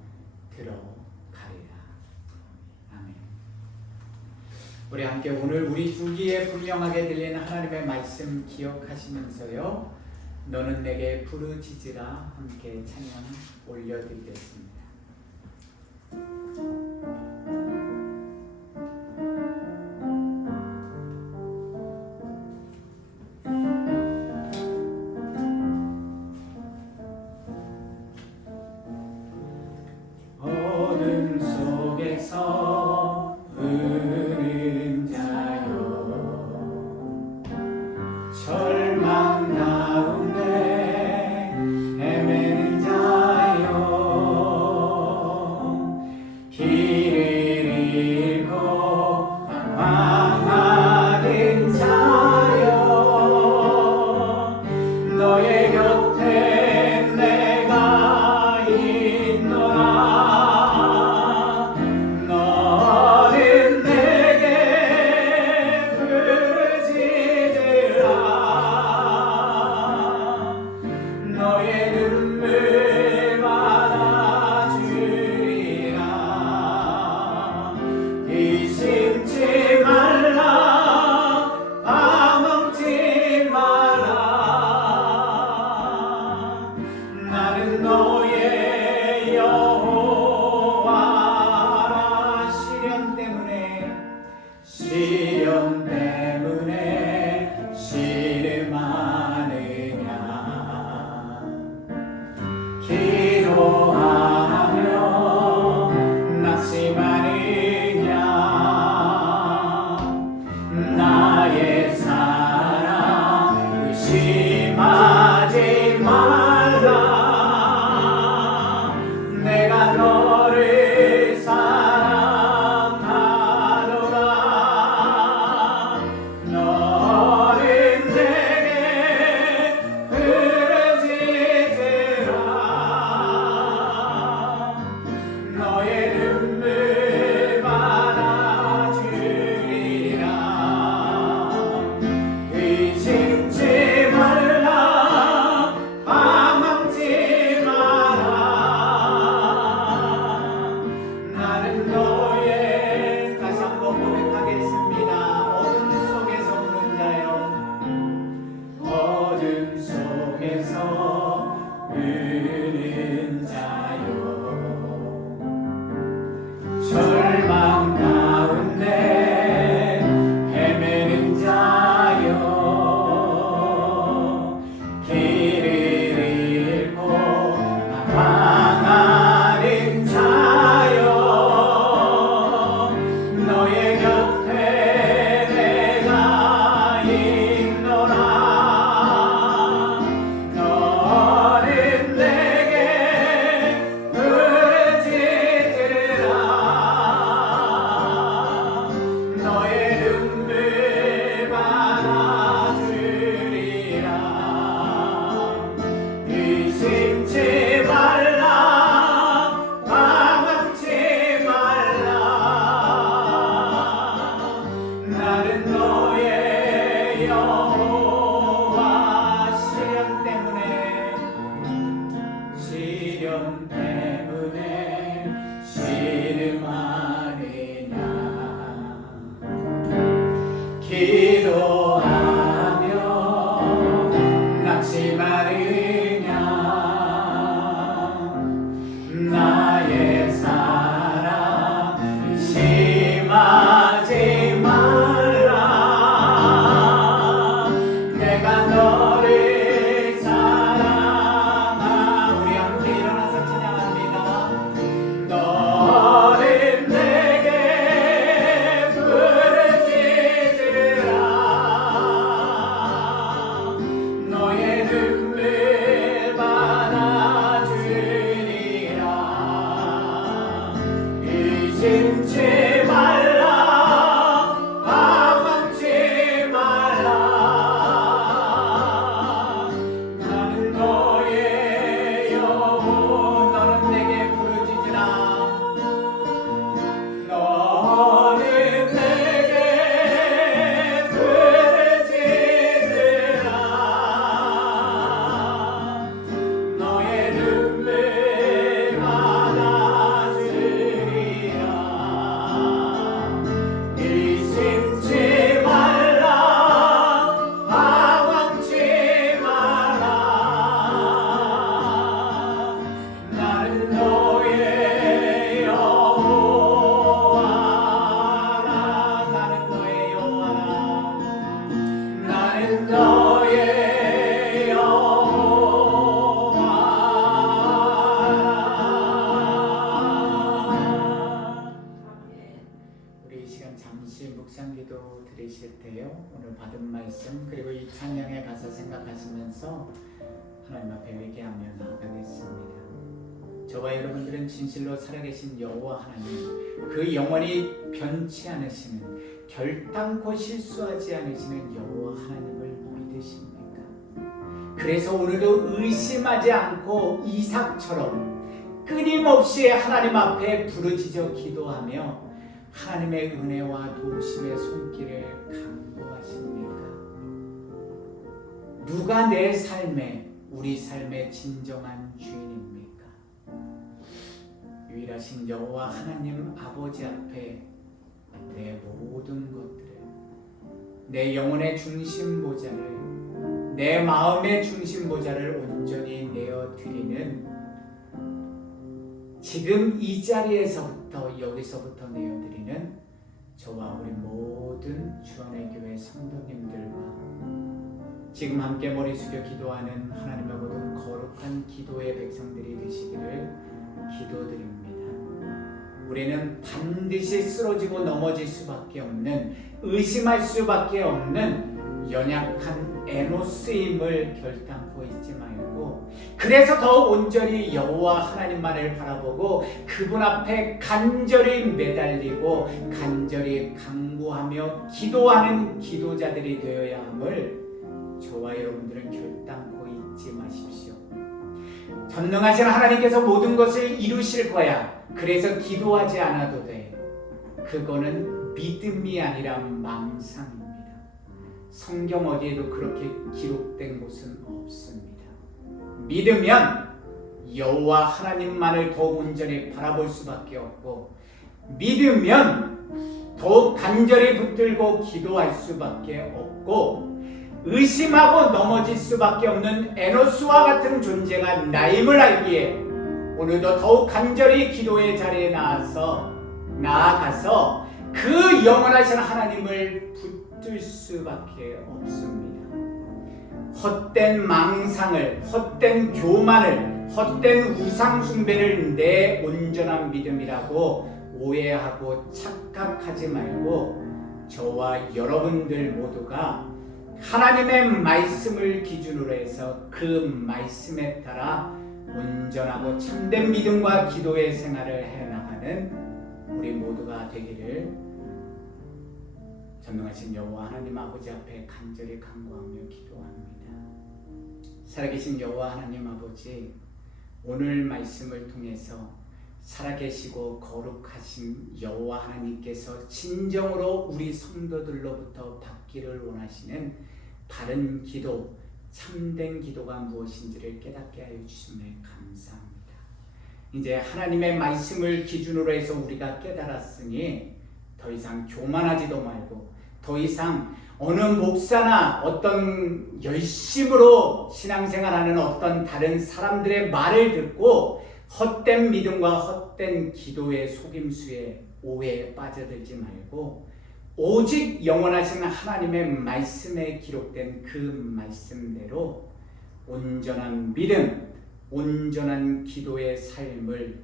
들어가리라. 아멘. 우리 함께 오늘 우리 주 귀에 분명하게 들리는 하나님의 말씀 기억하시면서요, 너는 내게 부르짖으라 함께 찬양 올려드리겠습니다. 어둠 속에서 흐르는 자요, 절망 가운데 헤매는 자요, 길을 잃고 의심하지 말라. 내가 너를 사랑하노라. 너는 내게 부르짖으라. 너의 눈물 받아주리라. 의심치 말라. 방황치 마라. 나는 너의, 다시 한번 고백하겠습니다. 어둠 속에서 우는 자여, 어둠 속에서 우는 자여, 절망 가운데 헤매는 자여, 길을 잃고 방황하는 자여, 너의 곁에 내가 있노라. 너는 내게 부르짖으라. 너의 눈물 받아주리라. 의심치 말라. 방황치 말라. 나는 너의 여호와. 시련 때문에 신음하느냐. 기도하며 낙심하느냐. 나의 사랑 의심하지 말라. 내가 너를 사랑하. 우리 함께 일어나서 찬양합니다. 너는 내게 부르짖으라. 너의 눈물 받아주리라. 의심치 말라. 방황치 말라. 나는 너의 영혼. 너는 내게 부르짖으라. 너는 내게 부르짖으라. 너의 눈물 받아주리라. 의심치 말라. 방황치 마라. 나는 너의 여호와라. 나는 너의 여호와라. 나는 너의 여호와라. 우리 이 시간 잠시 묵상기도 드리실 때요, 오늘 받은 말씀 그리고 이 찬양의 가사 생각하시면서 하나님 앞에 회개하며 나아가겠습니다. 저와 여러분들은 진실로 살아계신 여호와 하나님, 그 영원히 변치 않으시는, 결단코 실수하지 않으시는 여호와 하나님을 믿으십니까? 그래서 오늘도 의심하지 않고 이삭처럼 끊임없이 하나님 앞에 부르짖어 기도하며 하나님의 은혜와 도우심의 손길을 간구하십니까? 누가 내 삶에, 우리 삶의 진정한 주인입니까? 유일하신 여호와 하나님 아버지 앞에 내 모든 것들을, 내 영혼의 중심 보좌를, 내 마음의 중심 보좌를 온전히 내어 드리는, 지금 이 자리에서부터, 여기서부터 내어드리는 저와 우리 모든 주안의 교회 성도님들과 지금 함께 머리 숙여 기도하는 하나님의 모든 거룩한 기도의 백성들이 되시기를 기도드립니다. 우리는 반드시 쓰러지고 넘어질 수밖에 없는, 의심할 수밖에 없는 연약한 에노스임을 결단코 잊지 말고, 그래서 더 온전히 여호와 하나님만을 바라보고 그분 앞에 간절히 매달리고 간절히 간구하며 기도하는 기도자들이 되어야 함을 저와 여러분들은 결단코 잊지 마십시오. 전능하신 하나님께서 모든 것을 이루실 거야. 그래서 기도하지 않아도 돼. 그거는 믿음이 아니라 망상입니다. 성경 어디에도 그렇게 기록된 곳은 없습니다. 믿으면 여호와 하나님만을 더욱 온전히 바라볼 수밖에 없고, 믿으면 더욱 간절히 붙들고 기도할 수밖에 없고, 의심하고 넘어질 수밖에 없는 에노스와 같은 존재가 나임을 알기에 오늘도 더욱 간절히 기도의 자리에 나아가서 그 영원하신 하나님을 붙들 수밖에 없습니다. 헛된 망상을, 헛된 교만을, 헛된 우상 숭배를 내 온전한 믿음이라고 오해하고 착각하지 말고, 저와 여러분들 모두가 하나님의 말씀을 기준으로 해서 그 말씀에 따라 온전하고 참된 믿음과 기도의 생활을 해나가는 우리 모두가 되기를 전능하신 여호와 하나님 아버지 앞에 간절히 간구하며 기도합니다. 살아계신 여호와 하나님 아버지, 오늘 말씀을 통해서 살아계시고 거룩하신 여호와 하나님께서 진정으로 우리 성도들로부터 받기를 원하시는 바른 기도, 참된 기도가 무엇인지를 깨닫게 하여 주심에 감사합니다. 이제 하나님의 말씀을 기준으로 해서 우리가 깨달았으니 더 이상 교만하지도 말고, 더 이상 어느 목사나 어떤 열심으로 신앙생활하는 어떤 다른 사람들의 말을 듣고 헛된 믿음과 헛된 기도의 속임수에 오해에 빠져들지 말고, 오직 영원하신 하나님의 말씀에 기록된 그 말씀대로 온전한 믿음, 온전한 기도의 삶을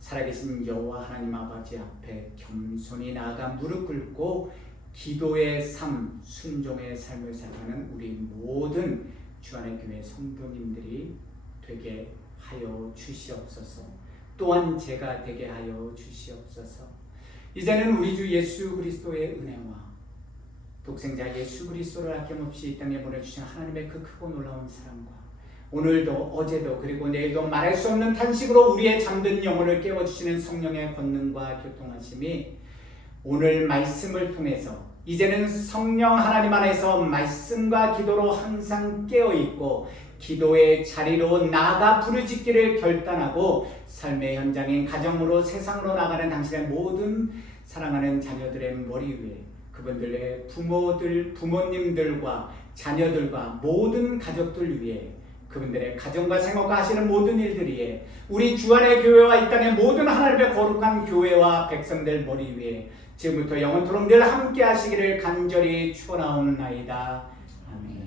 살아계신 여호와 하나님 아버지 앞에 겸손히 나아가 무릎 꿇고 기도의 삶, 순종의 삶을 살아가는 우리 모든 주안의 교회 성도님들이 되게 하여 주시옵소서. 또한 제가 되게 하여 주시옵소서. 이제는 우리 주 예수 그리스도의 은혜와 독생자 예수 그리스도를 아낌없이 이 땅에 보내주신 하나님의 그 크고 놀라운 사랑과 오늘도 어제도 그리고 내일도 말할 수 없는 탄식으로 우리의 잠든 영혼을 깨워주시는 성령의 권능과 교통하심이 오늘 말씀을 통해서 이제는 성령 하나님 안에서 말씀과 기도로 항상 깨어있고 기도의 자리로 나아가 부르짖기를 결단하고 삶의 현장인 가정으로 세상으로 나가는 당신의 모든 사랑하는 자녀들의 머리 위에 그분들의 부모님들과 자녀들과 모든 가족들 위에 그분들의 가정과 생활과 하시는 모든 일들 위에 우리 주안의 교회와 이 땅의 모든 하나님의 거룩한 교회와 백성들 머리 위에 지금부터 영원토록 늘 함께 하시기를 간절히 축원하옵나이다. 아멘.